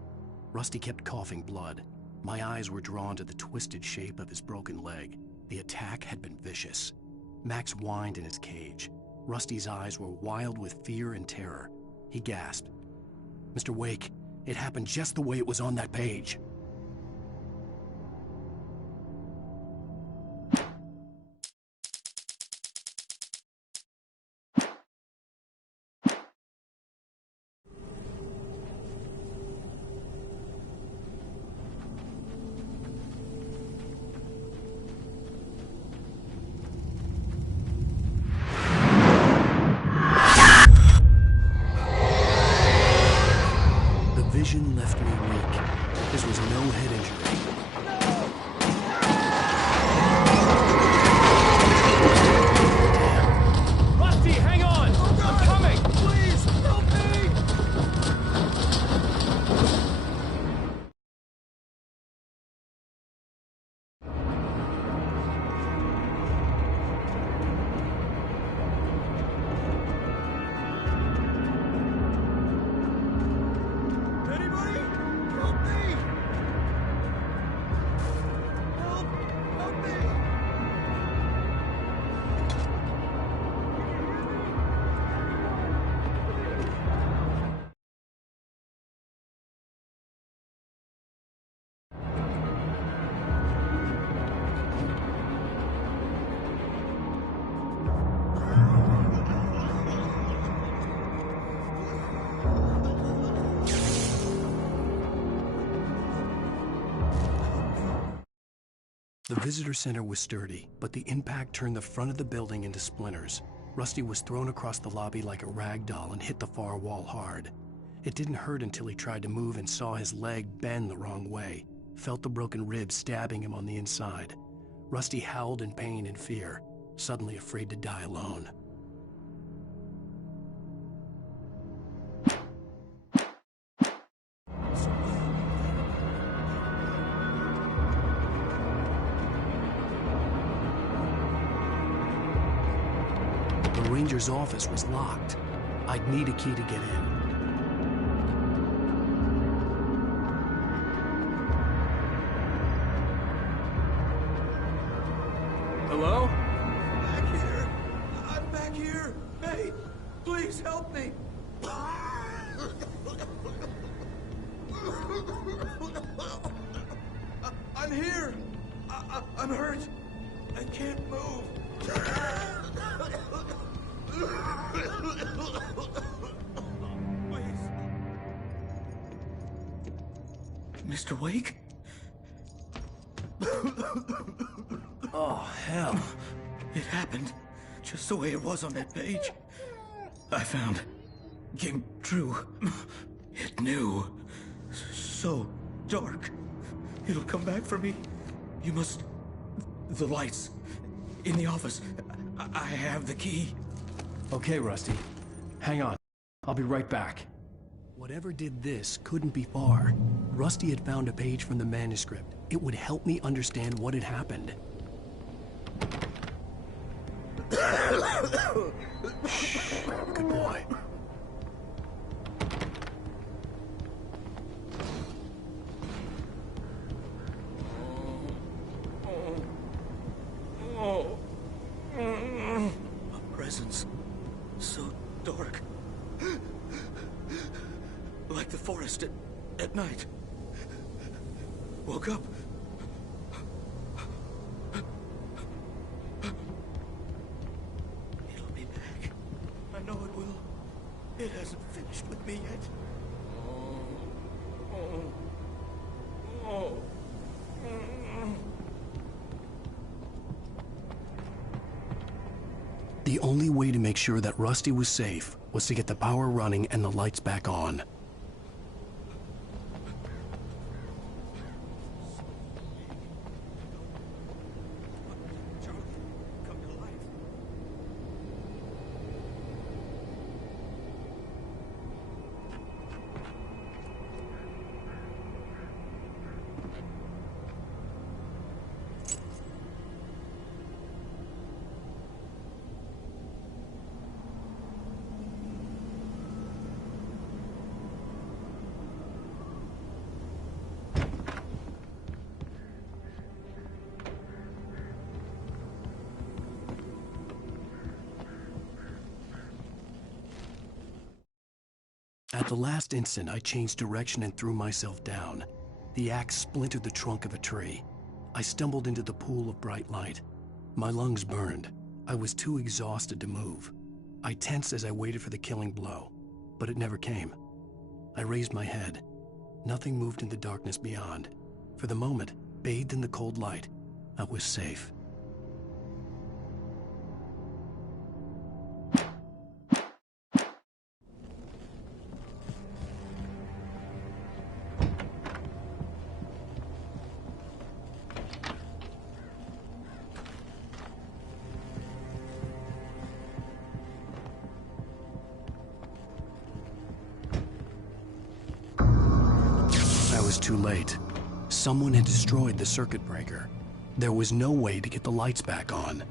Rusty kept coughing blood. My eyes were drawn to the twisted shape of his broken leg. The attack had been vicious. Max whined in his cage. Rusty's eyes were wild with fear and terror. He gasped. "Mr. Wake, it happened just the way it was on that page." Vision left me weak. This was no head injury. Rusty, hang on! I'm coming! Please, help me! The visitor center was sturdy, but the impact turned the front of the building into splinters. Rusty was thrown across the lobby like a rag doll and hit the far wall hard. It didn't hurt until he tried to move and saw his leg bend the wrong way, felt the broken rib stabbing him on the inside. Rusty howled in pain and fear, suddenly afraid to die alone. The ranger's office was locked. I'd need a key to get in. Hello? Back here. I'm back here. Hey, please help me. I'm here. I'm hurt. I can't move. Please. Mr. Wake? Oh, hell. It happened just the way it was on that page. I found. Came true. It knew. So dark. It'll come back for me. You must... The lights. In the office. I have the key. Okay, Rusty. Hang on. I'll be right back. Whatever did this couldn't be far. Rusty had found a page from the manuscript. It would help me understand what had happened. Shh. Good boy. A presence so dark. Like the forest at night. Woke up. It'll hasn't finished with me yet. The only way to make sure that Rusty was safe was to get the power running and the lights back on. At the last instant, I changed direction and threw myself down. The axe splintered the trunk of a tree. I stumbled into the pool of bright light. My lungs burned. I was too exhausted to move. I tensed as I waited for the killing blow, but it never came. I raised my head. Nothing moved in the darkness beyond. For the moment, bathed in the cold light, I was safe. Too late. Someone had destroyed the circuit breaker. There was no way to get the lights back on.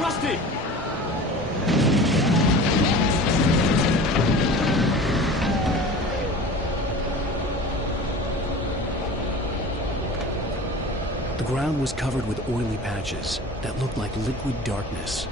Rusty! The ground was covered with oily patches that looked like liquid darkness.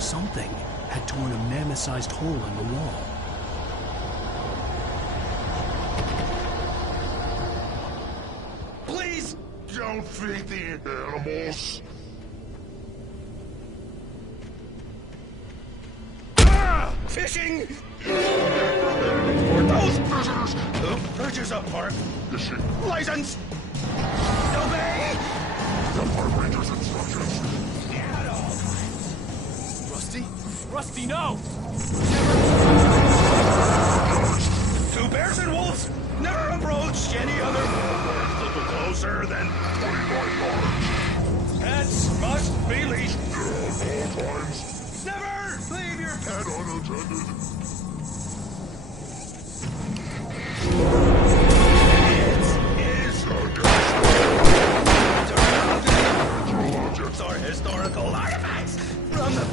Something had torn a mammoth-sized hole in the wall. Please don't feed the animals. Fishing! For those prisoners who purchase a park license! Obey! The park ranger's instructions. At all times. Rusty? Rusty, no! Two bears and wolves never approach any other a little closer than 25 yards. Pets must be leashed at all times. Never leave your pet unattended. It is against natural objects are historical artifacts from the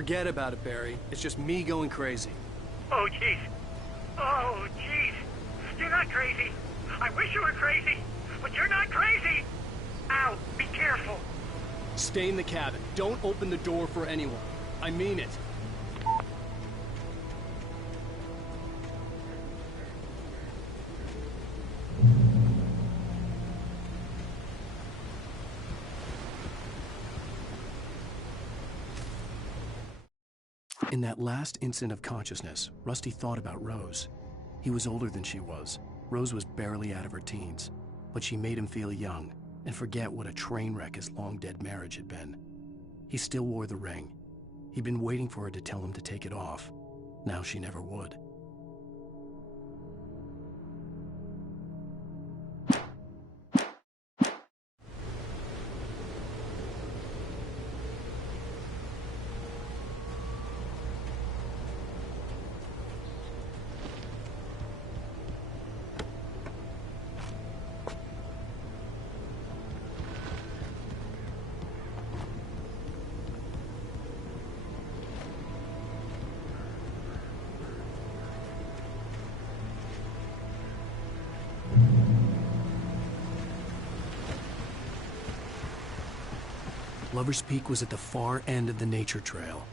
Forget about it, Barry. It's just me going crazy. Oh, jeez. Oh, jeez. You're not crazy. I wish you were crazy, but you're not crazy. Ow, be careful. Stay in the cabin. Don't open the door for anyone. I mean it. In that last instant of consciousness, Rusty thought about Rose. He was older than she was. Rose was barely out of her teens, but she made him feel young and forget what a train wreck his long-dead marriage had been. He still wore the ring. He'd been waiting for her to tell him to take it off. Now she never would. Lover's Peak was at the far end of the nature trail.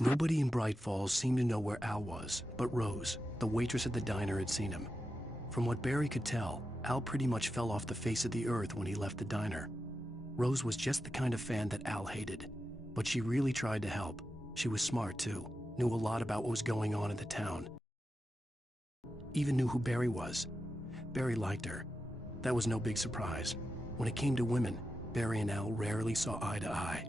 Nobody in Bright Falls seemed to know where Al was, but Rose, the waitress at the diner, had seen him. From what Barry could tell, Al pretty much fell off the face of the earth when he left the diner. Rose was just the kind of fan that Al hated, but she really tried to help. She was smart too, knew a lot about what was going on in the town. Even knew who Barry was. Barry liked her. that was no big surprise. When it came to women, Barry and Al rarely saw eye to eye.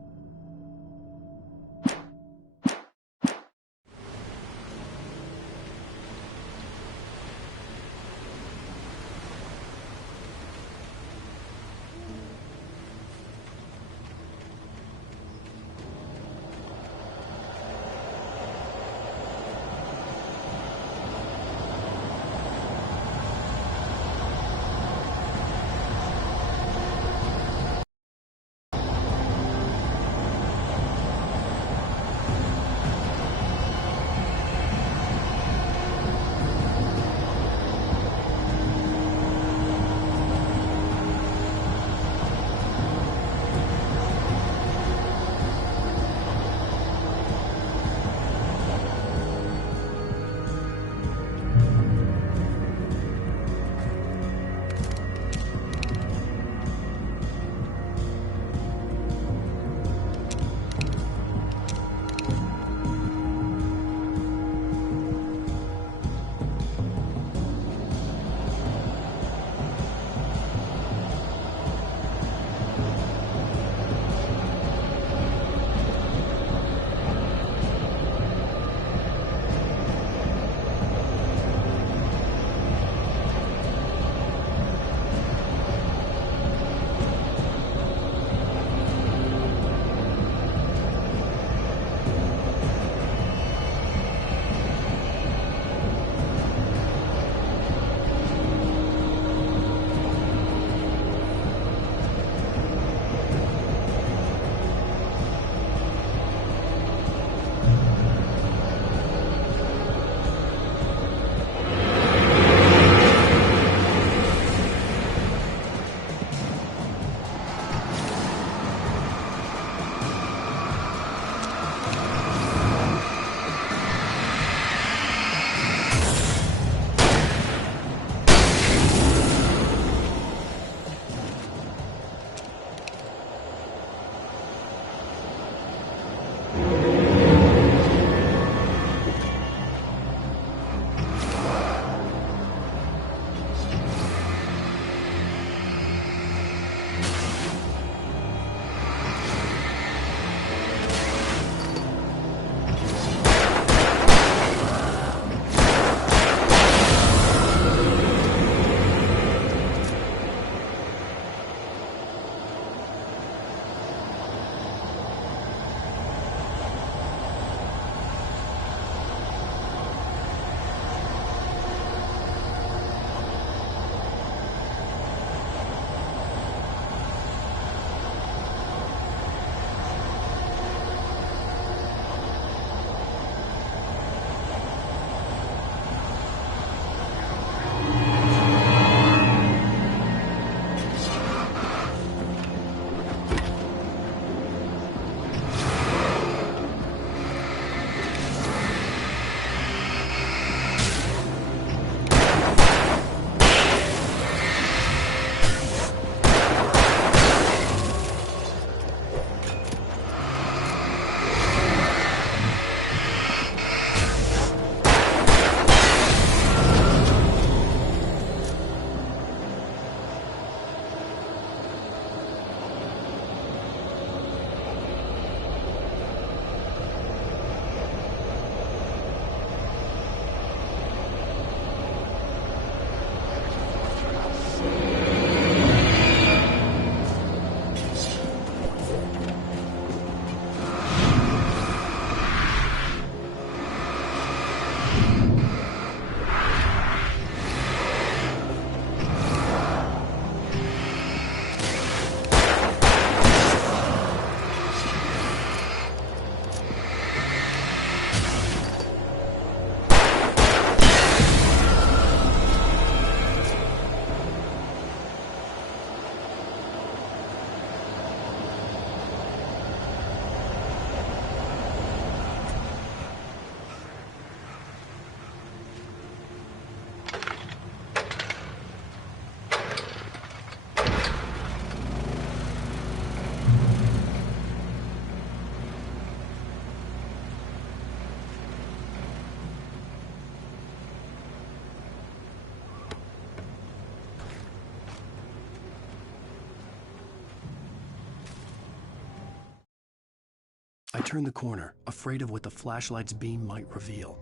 I turned the corner, afraid of what the flashlight's beam might reveal.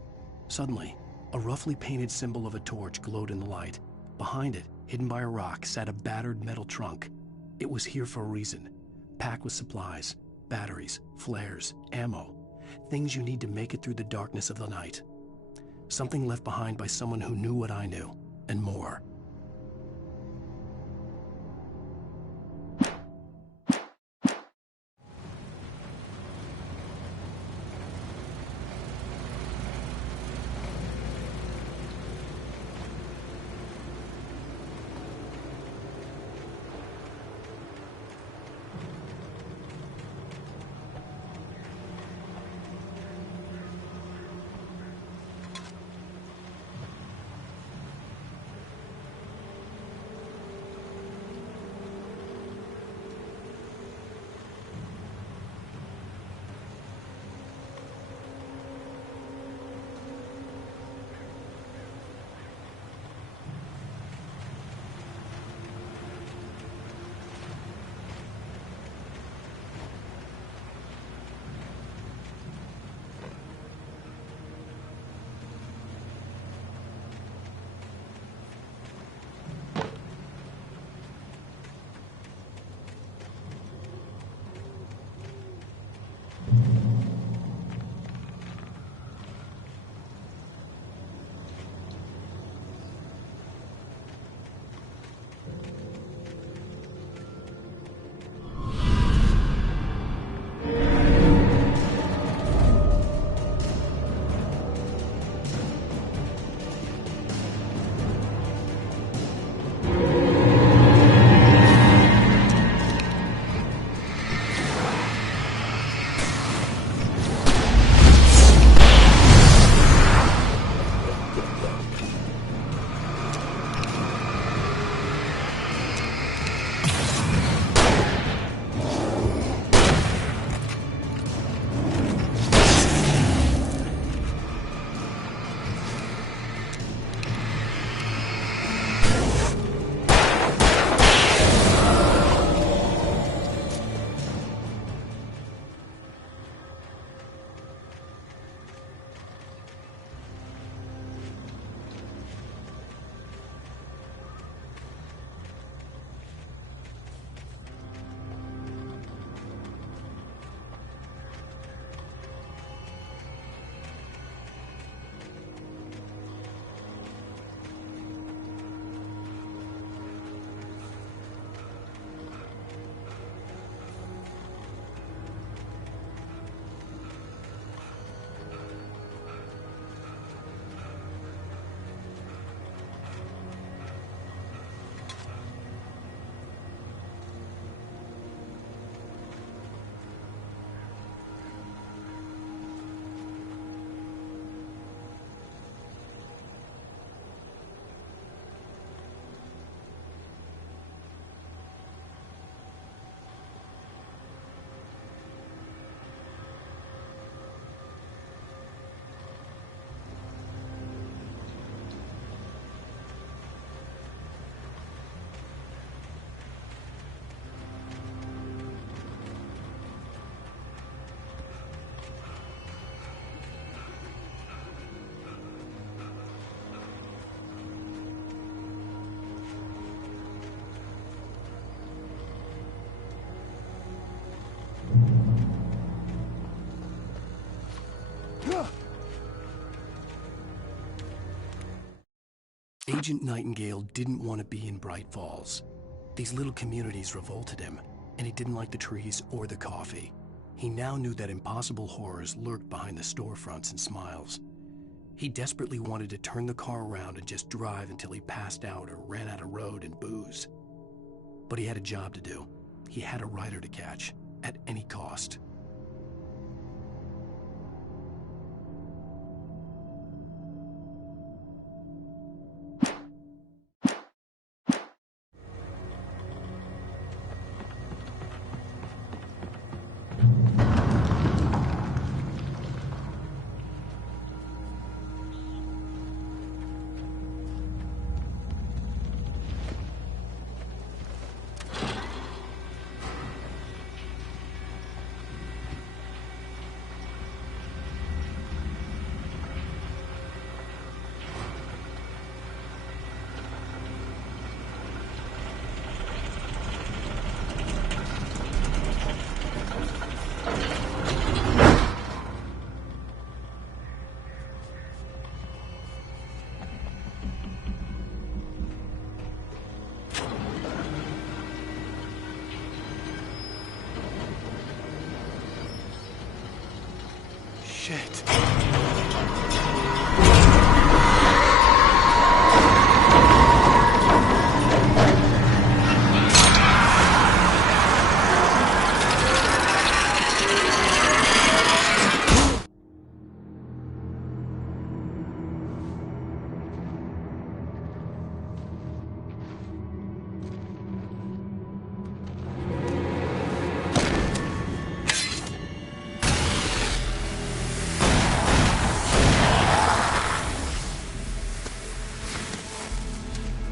Suddenly, a roughly painted symbol of a torch glowed in the light. Behind it, hidden by a rock, sat a battered metal trunk. It was here for a reason, packed with supplies, batteries, flares, ammo, things you need to make it through the darkness of the night. Something left behind by someone who knew what I knew, and more. Agent Nightingale didn't want to be in Bright Falls. These little communities revolted him, and he didn't like the trees or the coffee. He now knew that impossible horrors lurked behind the storefronts and smiles. He desperately wanted to turn the car around and just drive until he passed out or ran out of road and booze. But he had a job to do. He had a rider to catch, at any cost. Shit.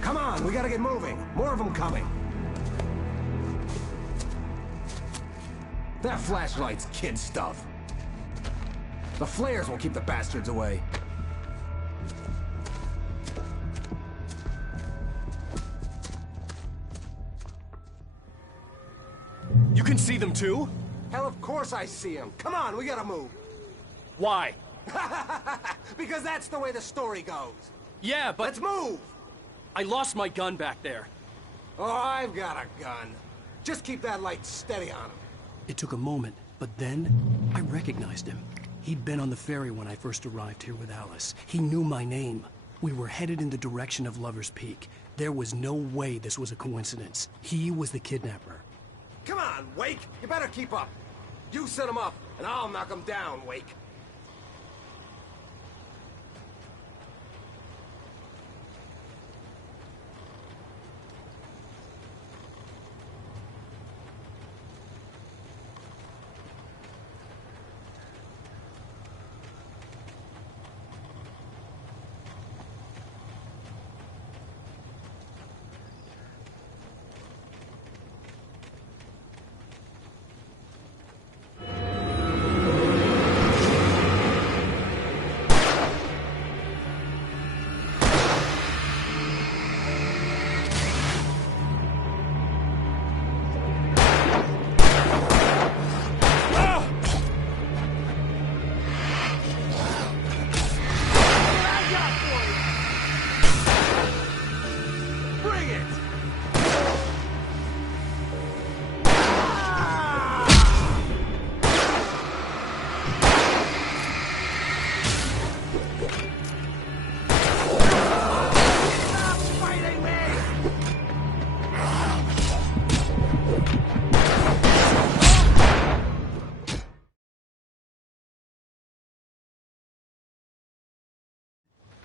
Come on, we gotta get moving. More of them coming. That flashlight's kid stuff. The flares won't keep the bastards away. You can see them too? Hell, of course I see them. Come on, we gotta move. Why? Because that's the way the story goes. Yeah, but... Let's move! I lost my gun back there. Oh, I've got a gun. Just keep that light steady on him. It took a moment, but then I recognized him. He'd been on the ferry when I first arrived here with Alice. He knew my name. We were headed in the direction of Lover's Peak. There was no way this was a coincidence. He was the kidnapper. Come on, Wake! You better keep up. You set him up, and I'll knock him down, Wake.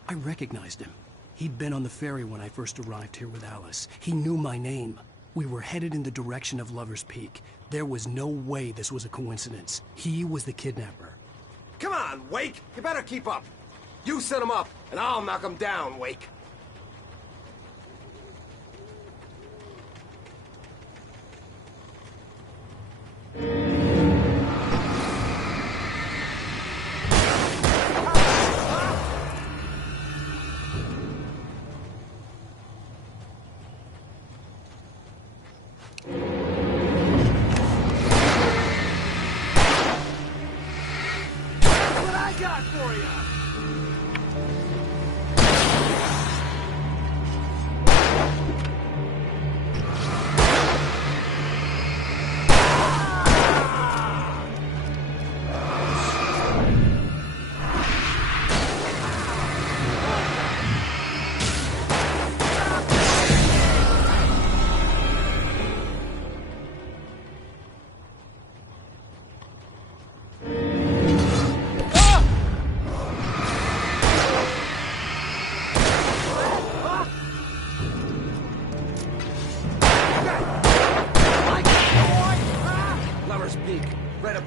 I recognized him. He'd been on the ferry when I first arrived here with Alice. He knew my name. We were headed in the direction of Lover's Peak. There was no way this was a coincidence. He was the kidnapper. Come on, Wake! You better keep up. You set him up, and I'll knock him down, Wake.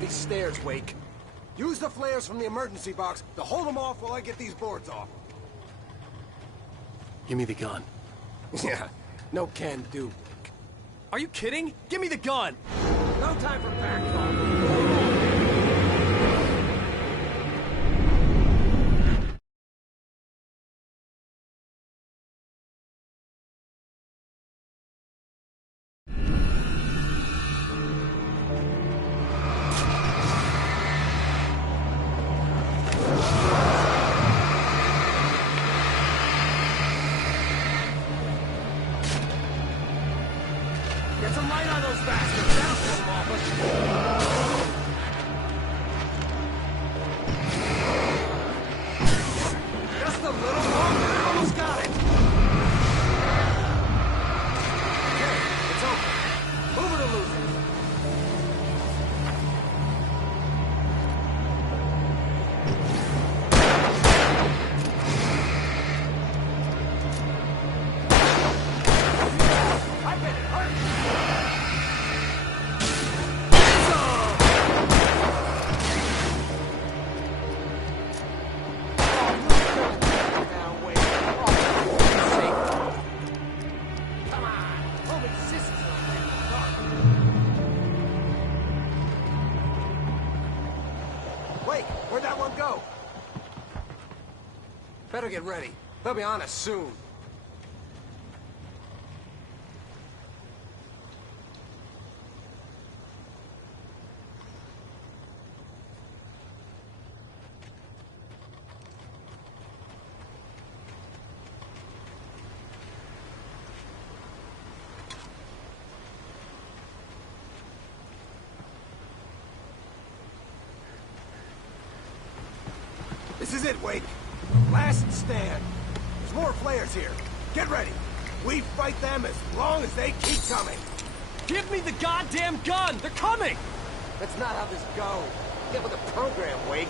Stairs, Wake. Use the flares from the emergency box to hold them off while I get these boards off. Give me the gun. Yeah, no can do. Are you kidding? Give me the gun! No time for back talk. Get some light on those bastards. That'll set them off. Wait, where'd that one go? Better get ready. They'll be on us soon. This is it, Wake. Last stand. There's more flares here. Get ready. We fight them as long as they keep coming. Give me the goddamn gun! They're coming! That's not how this goes. Get with the program, Wake.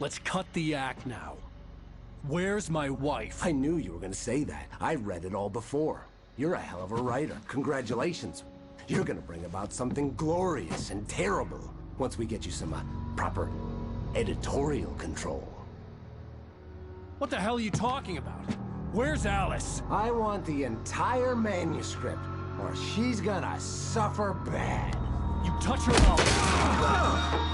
Let's cut the act now. Where's my wife? I knew you were gonna say that. I read it all before. You're a hell of a writer. Congratulations. You're gonna bring about something glorious and terrible once we get you some proper editorial control. What the hell are you talking about? Where's Alice? I want the entire manuscript, or she's gonna suffer bad. You touch her mouth.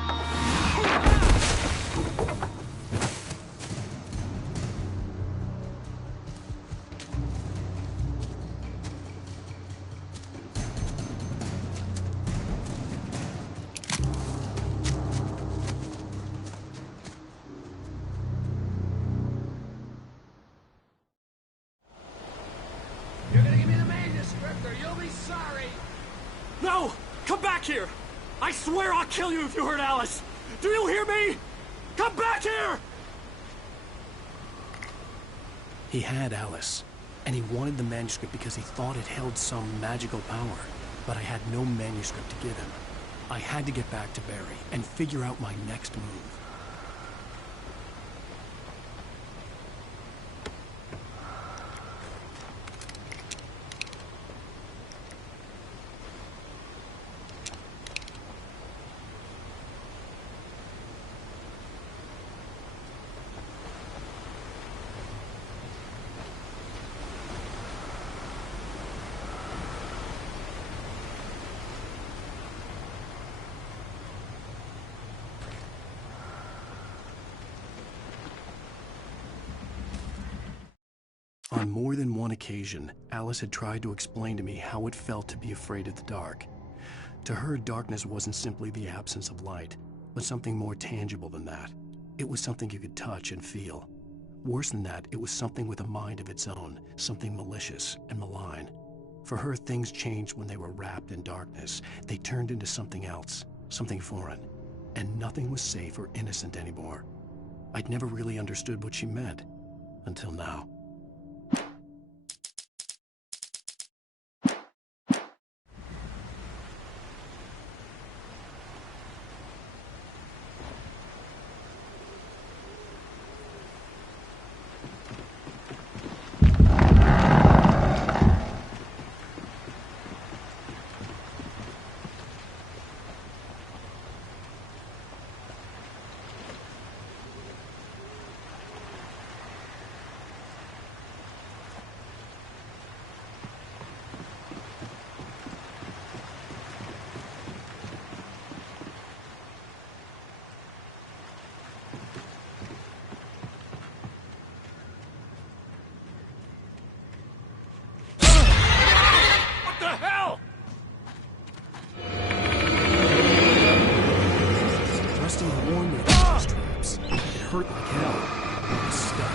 You're gonna give me the manuscript or you'll be sorry. No! Come back here! I swear I'll kill you if you hurt Alice! Do you hear me? Come back here! He had Alice, and he wanted the manuscript because he thought it held some magical power. But I had no manuscript to give him. I had to get back to Barry and figure out my next move. On more than one occasion, Alice had tried to explain to me how it felt to be afraid of the dark. To her, darkness wasn't simply the absence of light, but something more tangible than that. It was something you could touch and feel. Worse than that, it was something with a mind of its own, something malicious and malign. For her, things changed when they were wrapped in darkness. They turned into something else, something foreign. And nothing was safe or innocent anymore. I'd never really understood what she meant, until now. Hurt like hell. I was stuck.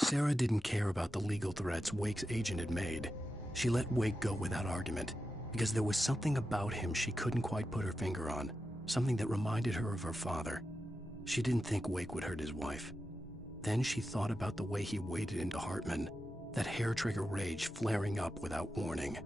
Sarah didn't care about the legal threats Wake's agent had made. She let Wake go without argument, because there was something about him she couldn't quite put her finger on, something that reminded her of her father. She didn't think Wake would hurt his wife. Then she thought about the way he waded into Hartman, that hair-trigger rage flaring up without warning.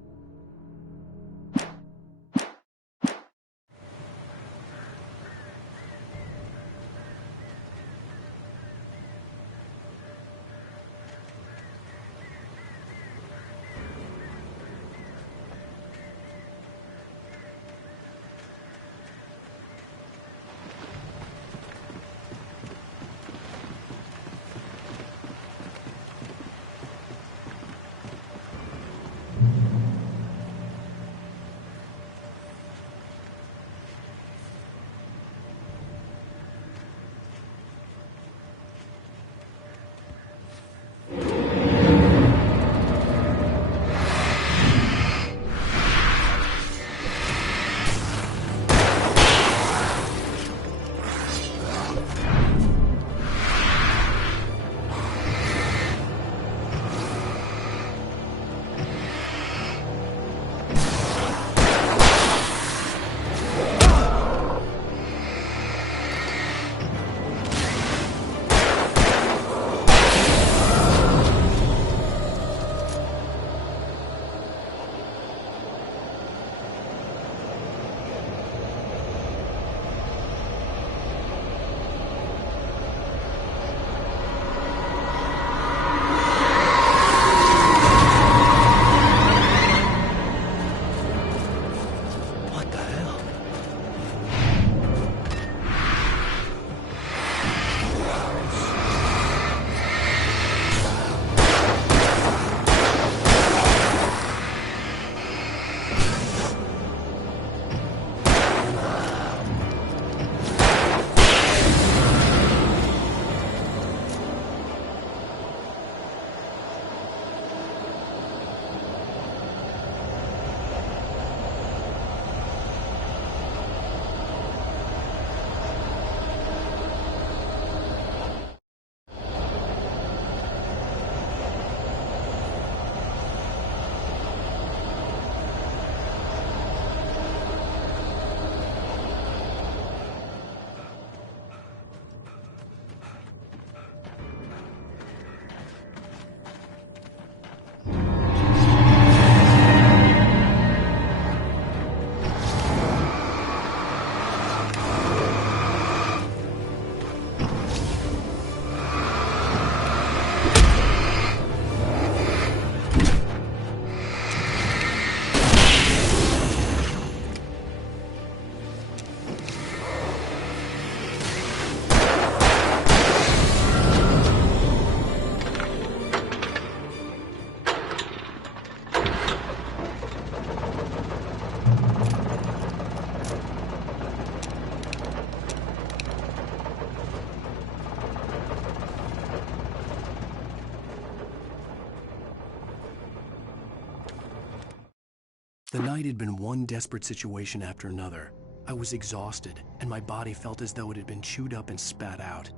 The night had been one desperate situation after another. I was exhausted, and my body felt as though it had been chewed up and spat out.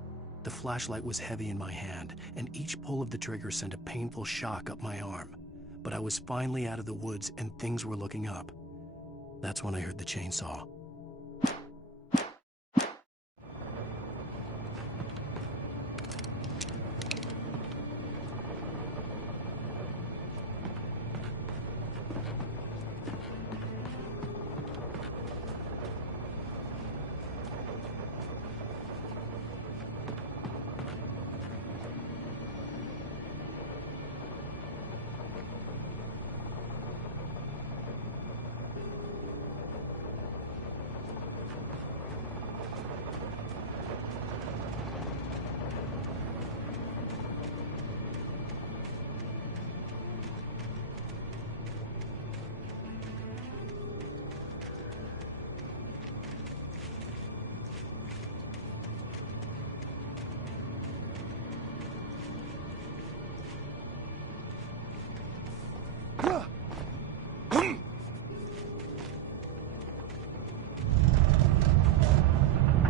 The flashlight was heavy in my hand, and each pull of the trigger sent a painful shock up my arm. But I was finally out of the woods, and things were looking up. That's when I heard the chainsaw.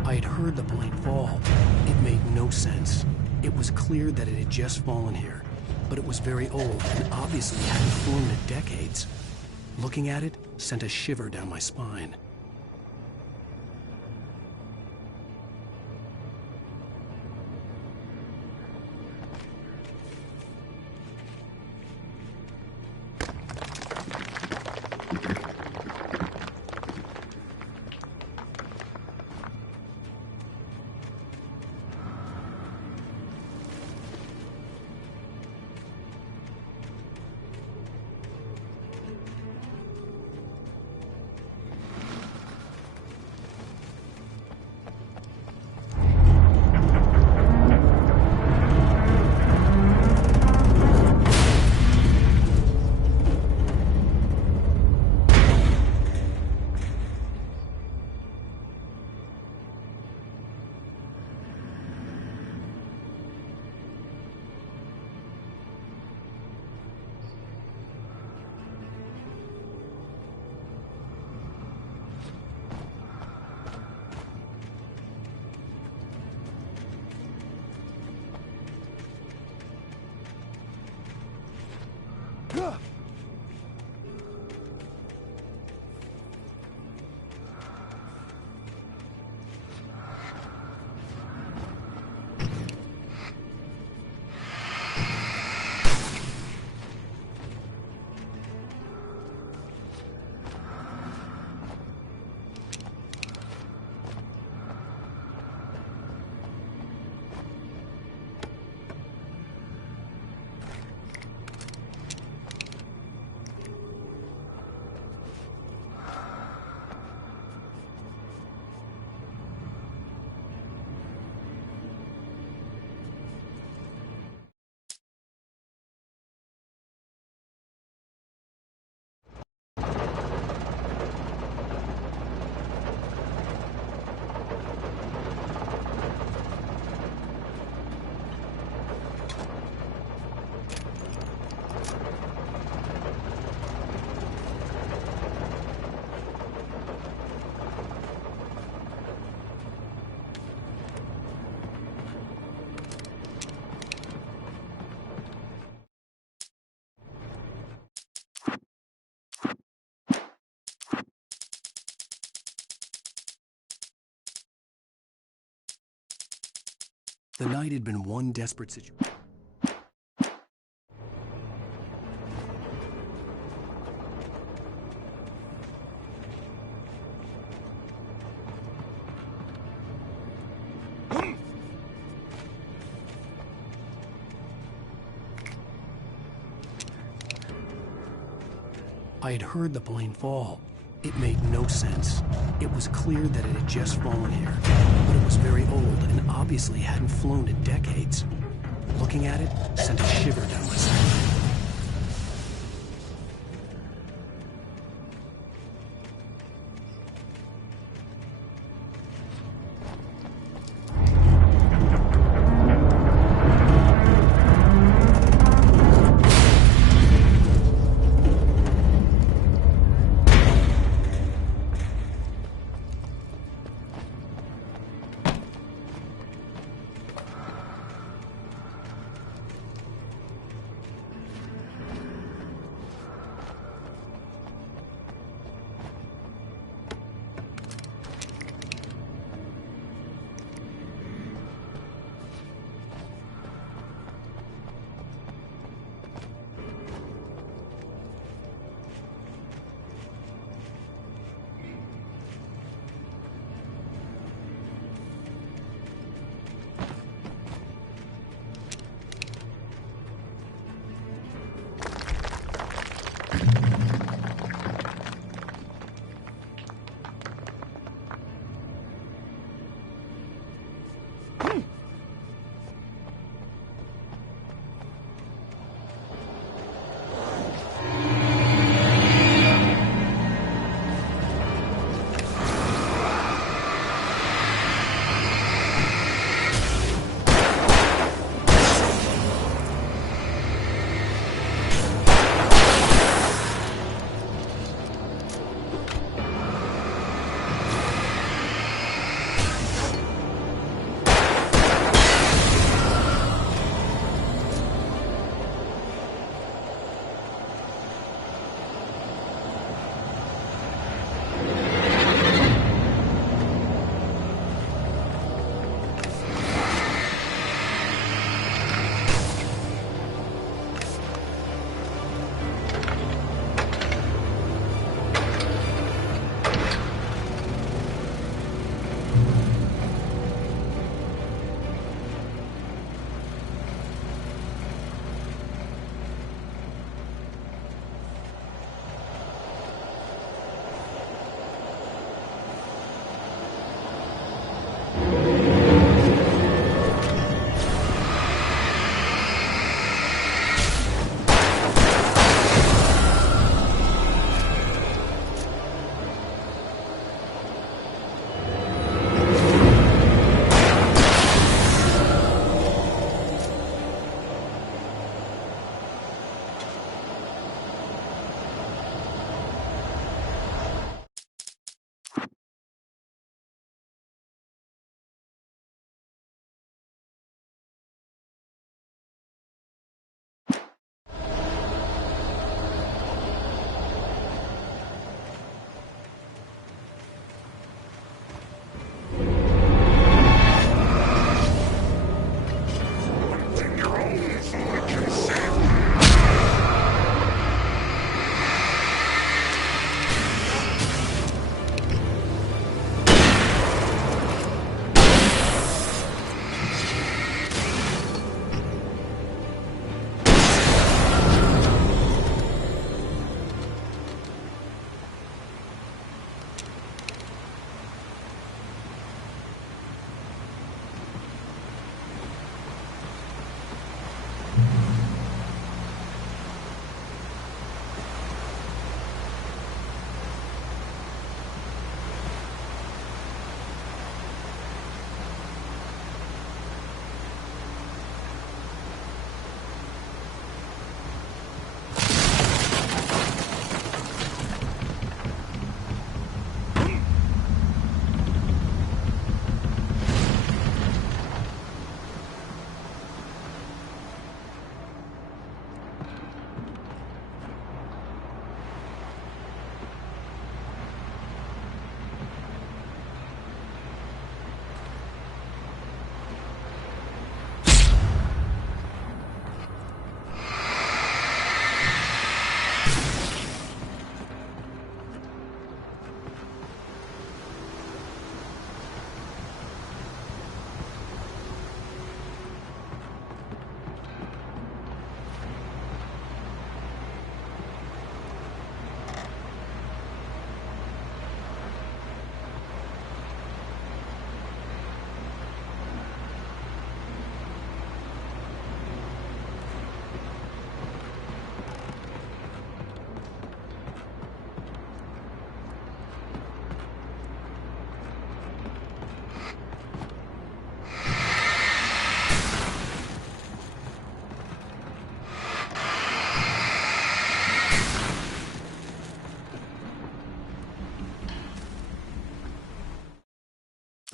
I had heard the plane fall. It made no sense. It was clear that it had just fallen here, but it was very old and obviously hadn't flown in decades. Looking at it sent a shiver down my spine. The night had been one desperate situation. I had heard the plane fall. It made no sense. It was clear that it had just fallen here, but it was very old and obviously hadn't flown in decades. Looking at it sent a shiver down my spine.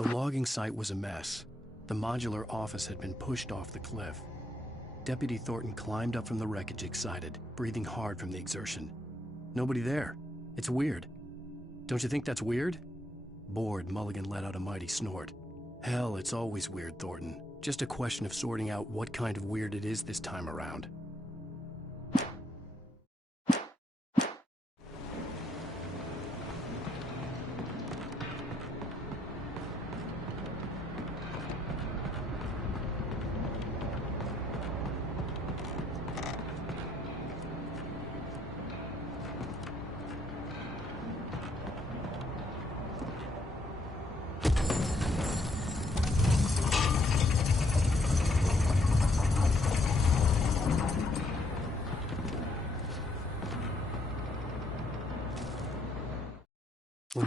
The logging site was a mess. The modular office had been pushed off the cliff. Deputy Thornton climbed up from the wreckage excited, breathing hard from the exertion. Nobody there. It's weird. Don't you think that's weird? Bored, Mulligan let out a mighty snort. Hell, it's always weird, Thornton. Just a question of sorting out what kind of weird it is this time around.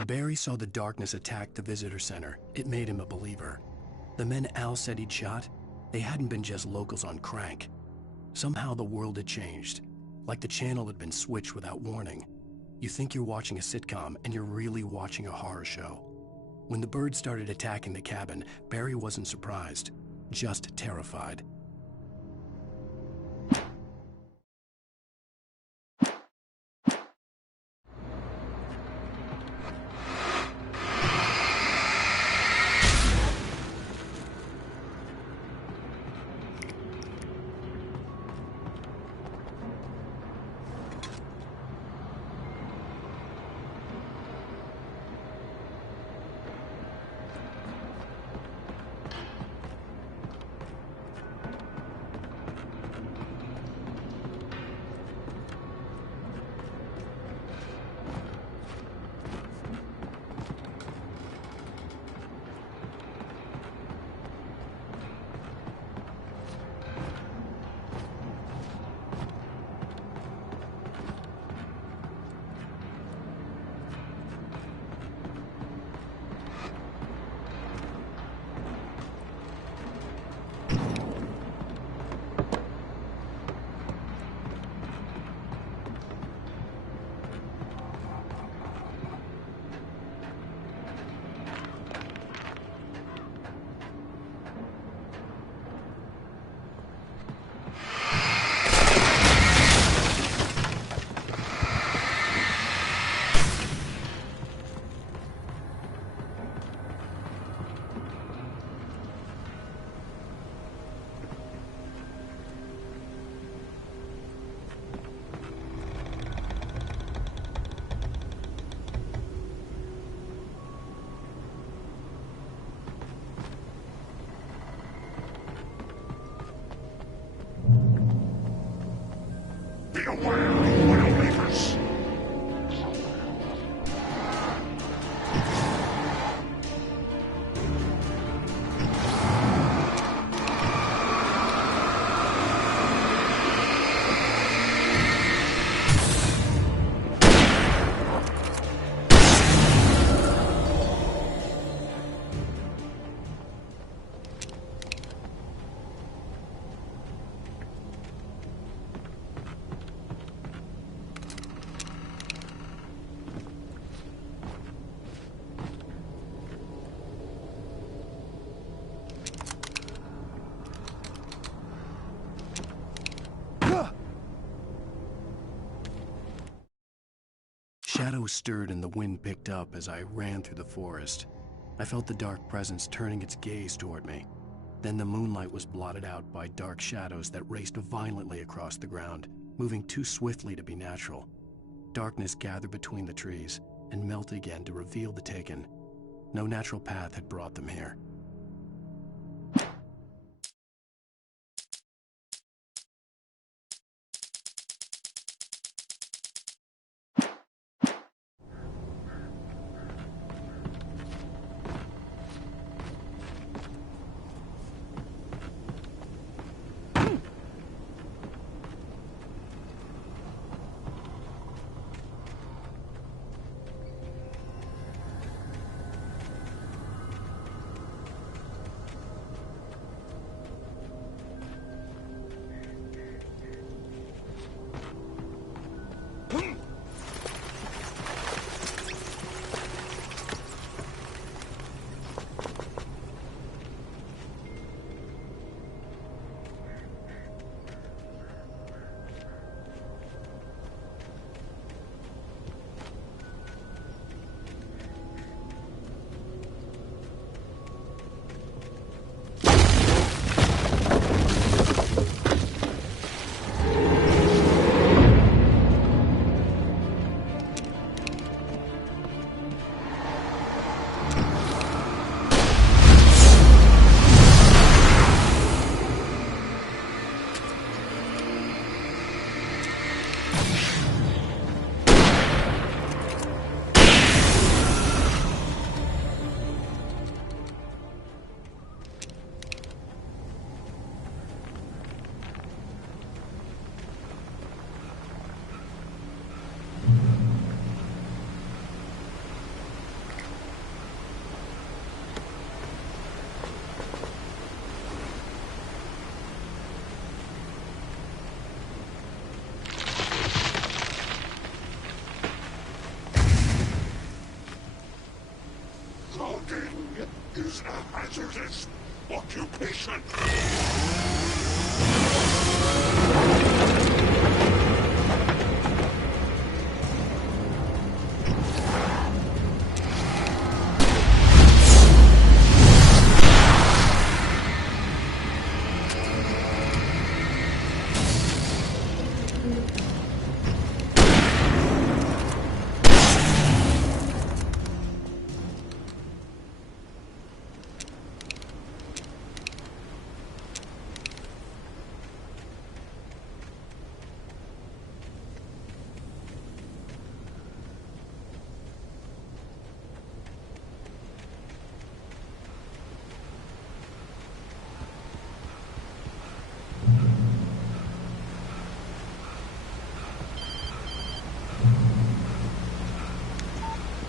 When Barry saw the darkness attack the visitor center, it made him a believer. The men Al said he'd shot, they hadn't been just locals on crank. Somehow the world had changed, like the channel had been switched without warning. You think you're watching a sitcom, and you're really watching a horror show. When the birds started attacking the cabin, Barry wasn't surprised, just terrified. Shadows stirred and the wind picked up as I ran through the forest. I felt the dark presence turning its gaze toward me. Then the moonlight was blotted out by dark shadows that raced violently across the ground, moving too swiftly to be natural. Darkness gathered between the trees and melted again to reveal the Taken. No natural path had brought them here. is a hazardous occupation.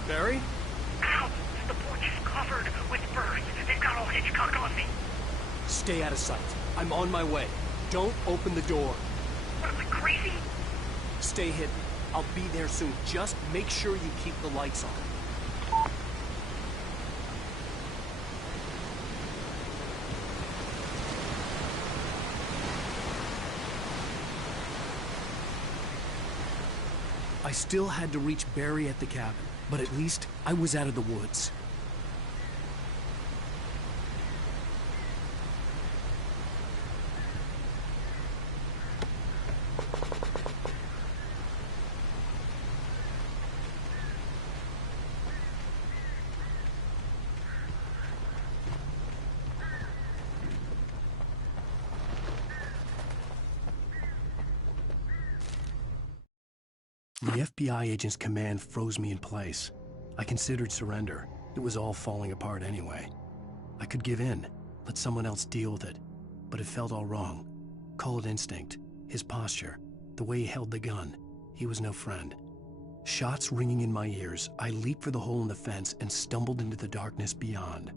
Barry? Ow! The porch is covered with birds. They've got all Hitchcock on me. Stay out of sight. I'm on my way. Don't open the door. What am I, crazy? Stay hidden. I'll be there soon. Just make sure you keep the lights on. I still had to reach Barry at the cabin, but at least I was out of the woods. The FBI agent's command froze me in place. I considered surrender. It was all falling apart anyway. I could give in, let someone else deal with it, but it felt all wrong. Call it instinct, his posture, the way he held the gun. He was no friend. Shots ringing in my ears, I leaped for the hole in the fence and stumbled into the darkness beyond.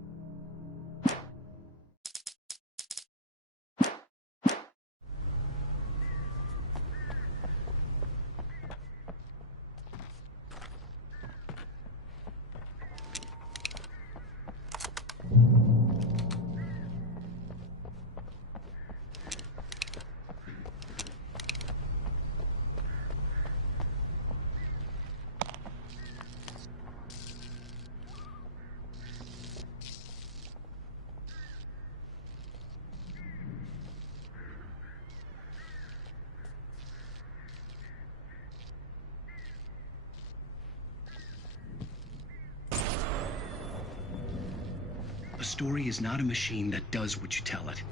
A story is not a machine that does what you tell it.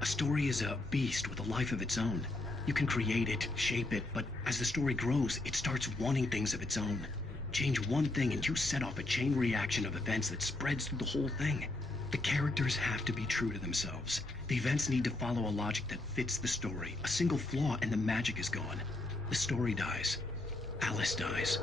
A story is a beast with a life of its own. You can create it, shape it, but as the story grows, it starts wanting things of its own. Change one thing and you set off a chain reaction of events that spreads through the whole thing. The characters have to be true to themselves. The events need to follow a logic that fits the story. A single flaw and the magic is gone. The story dies. Alice dies.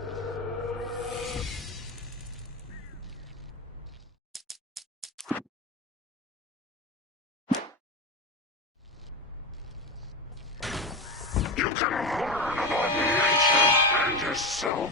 You can learn about nature and yourself.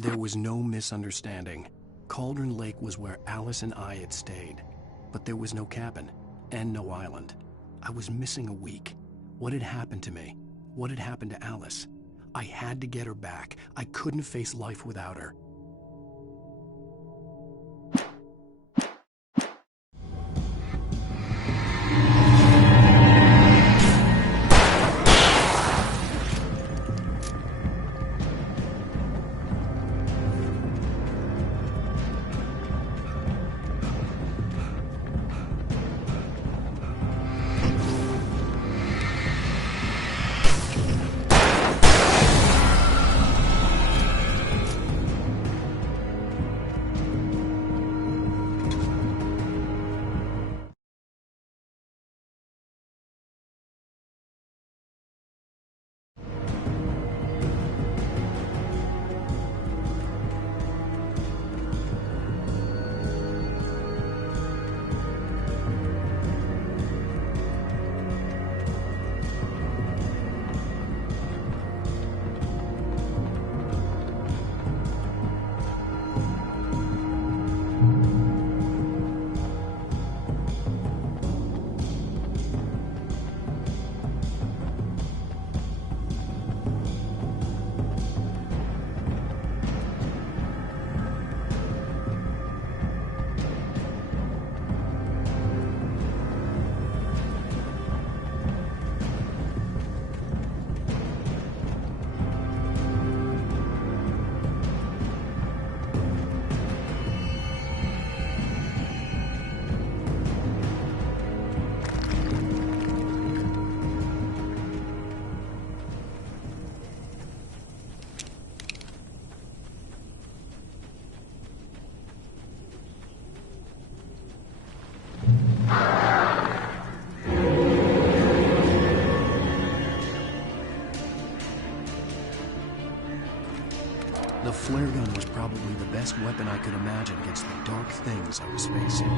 There was no misunderstanding. Cauldron Lake was where Alice and I had stayed. But there was no cabin, and no island. I was missing a week. What had happened to me? What had happened to Alice? I had to get her back. I couldn't face life without her. The flare gun was probably the best weapon I could imagine against the dark things I was facing.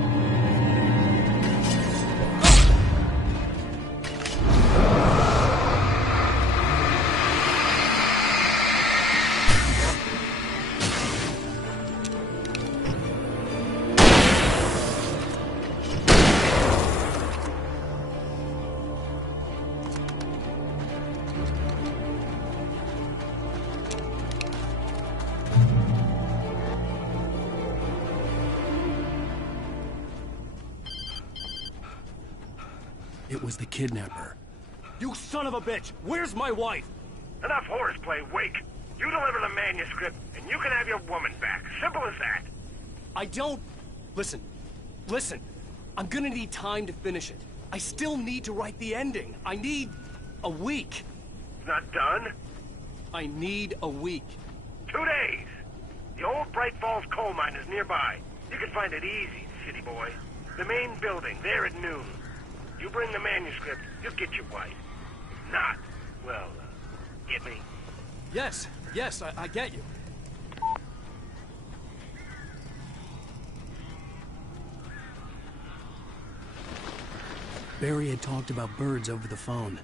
It was the kidnapper. You son of a bitch! Where's my wife? Enough horseplay, Wake. You deliver the manuscript, and you can have your woman back. Simple as that. I don't... Listen. I'm gonna need time to finish it. I still need to write the ending. I need a week. It's not done? I need a week. 2 days. The old Bright Falls coal mine is nearby. You can find it easy, city boy. The main building, there at noon. You bring the manuscript, you'll get your wife. If not, well, get me? Yes, I get you. Barry had talked about birds over the phone.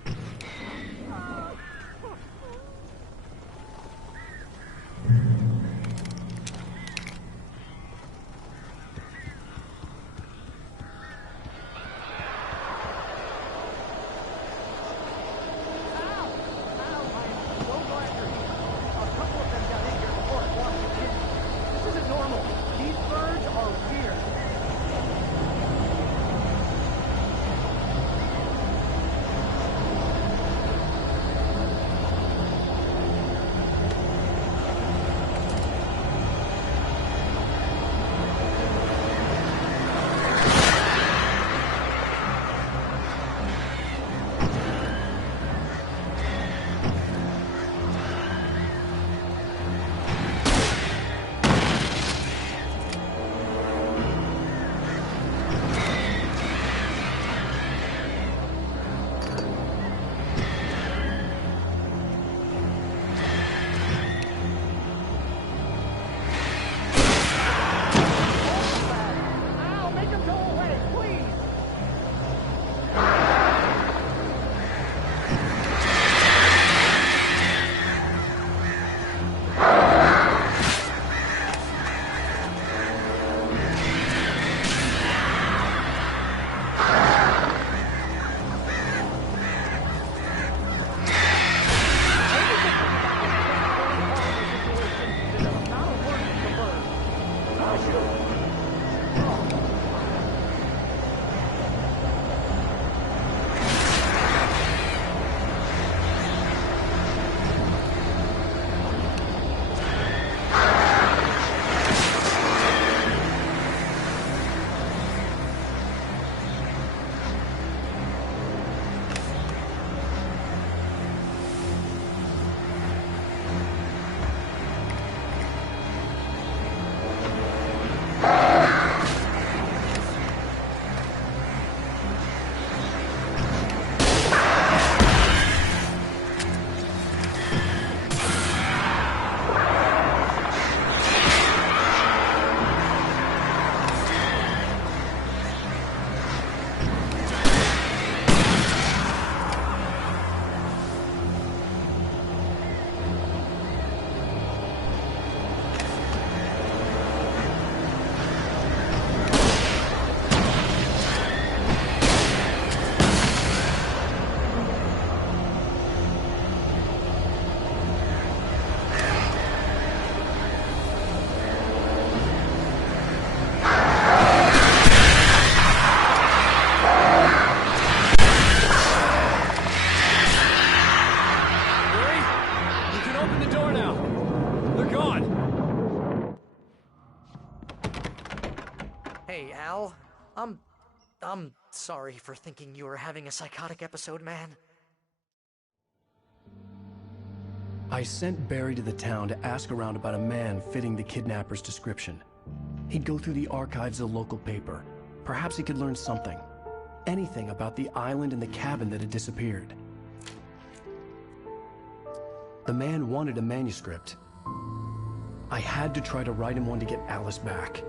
Al. I'm sorry for thinking you were having a psychotic episode, man. I sent Barry to the town to ask around about a man fitting the kidnapper's description. He'd go through the archives of the local paper. Perhaps he could learn something. Anything about the island and the cabin that had disappeared. The man wanted a manuscript. I had to try to write him one to get Alice back.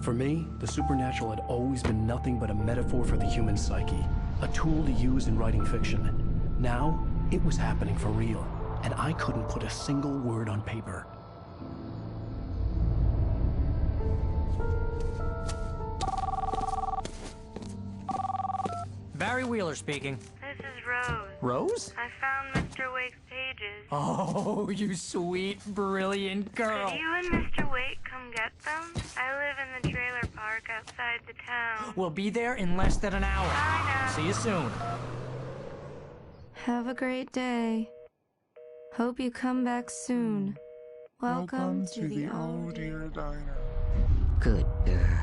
For me, the supernatural had always been nothing but a metaphor for the human psyche, a tool to use in writing fiction. Now, it was happening for real, and I couldn't put a single word on paper. Barry Wheeler speaking. This is Rose. Rose? I found Mr. Wake's pages. Oh, you sweet, brilliant girl. Could you and Mr. Wake come get them? I live in the trailer park outside the town. We'll be there in less than an hour. Bye now. See you soon. Have a great day. Hope you come back soon. Welcome to the old dear diner. Good girl.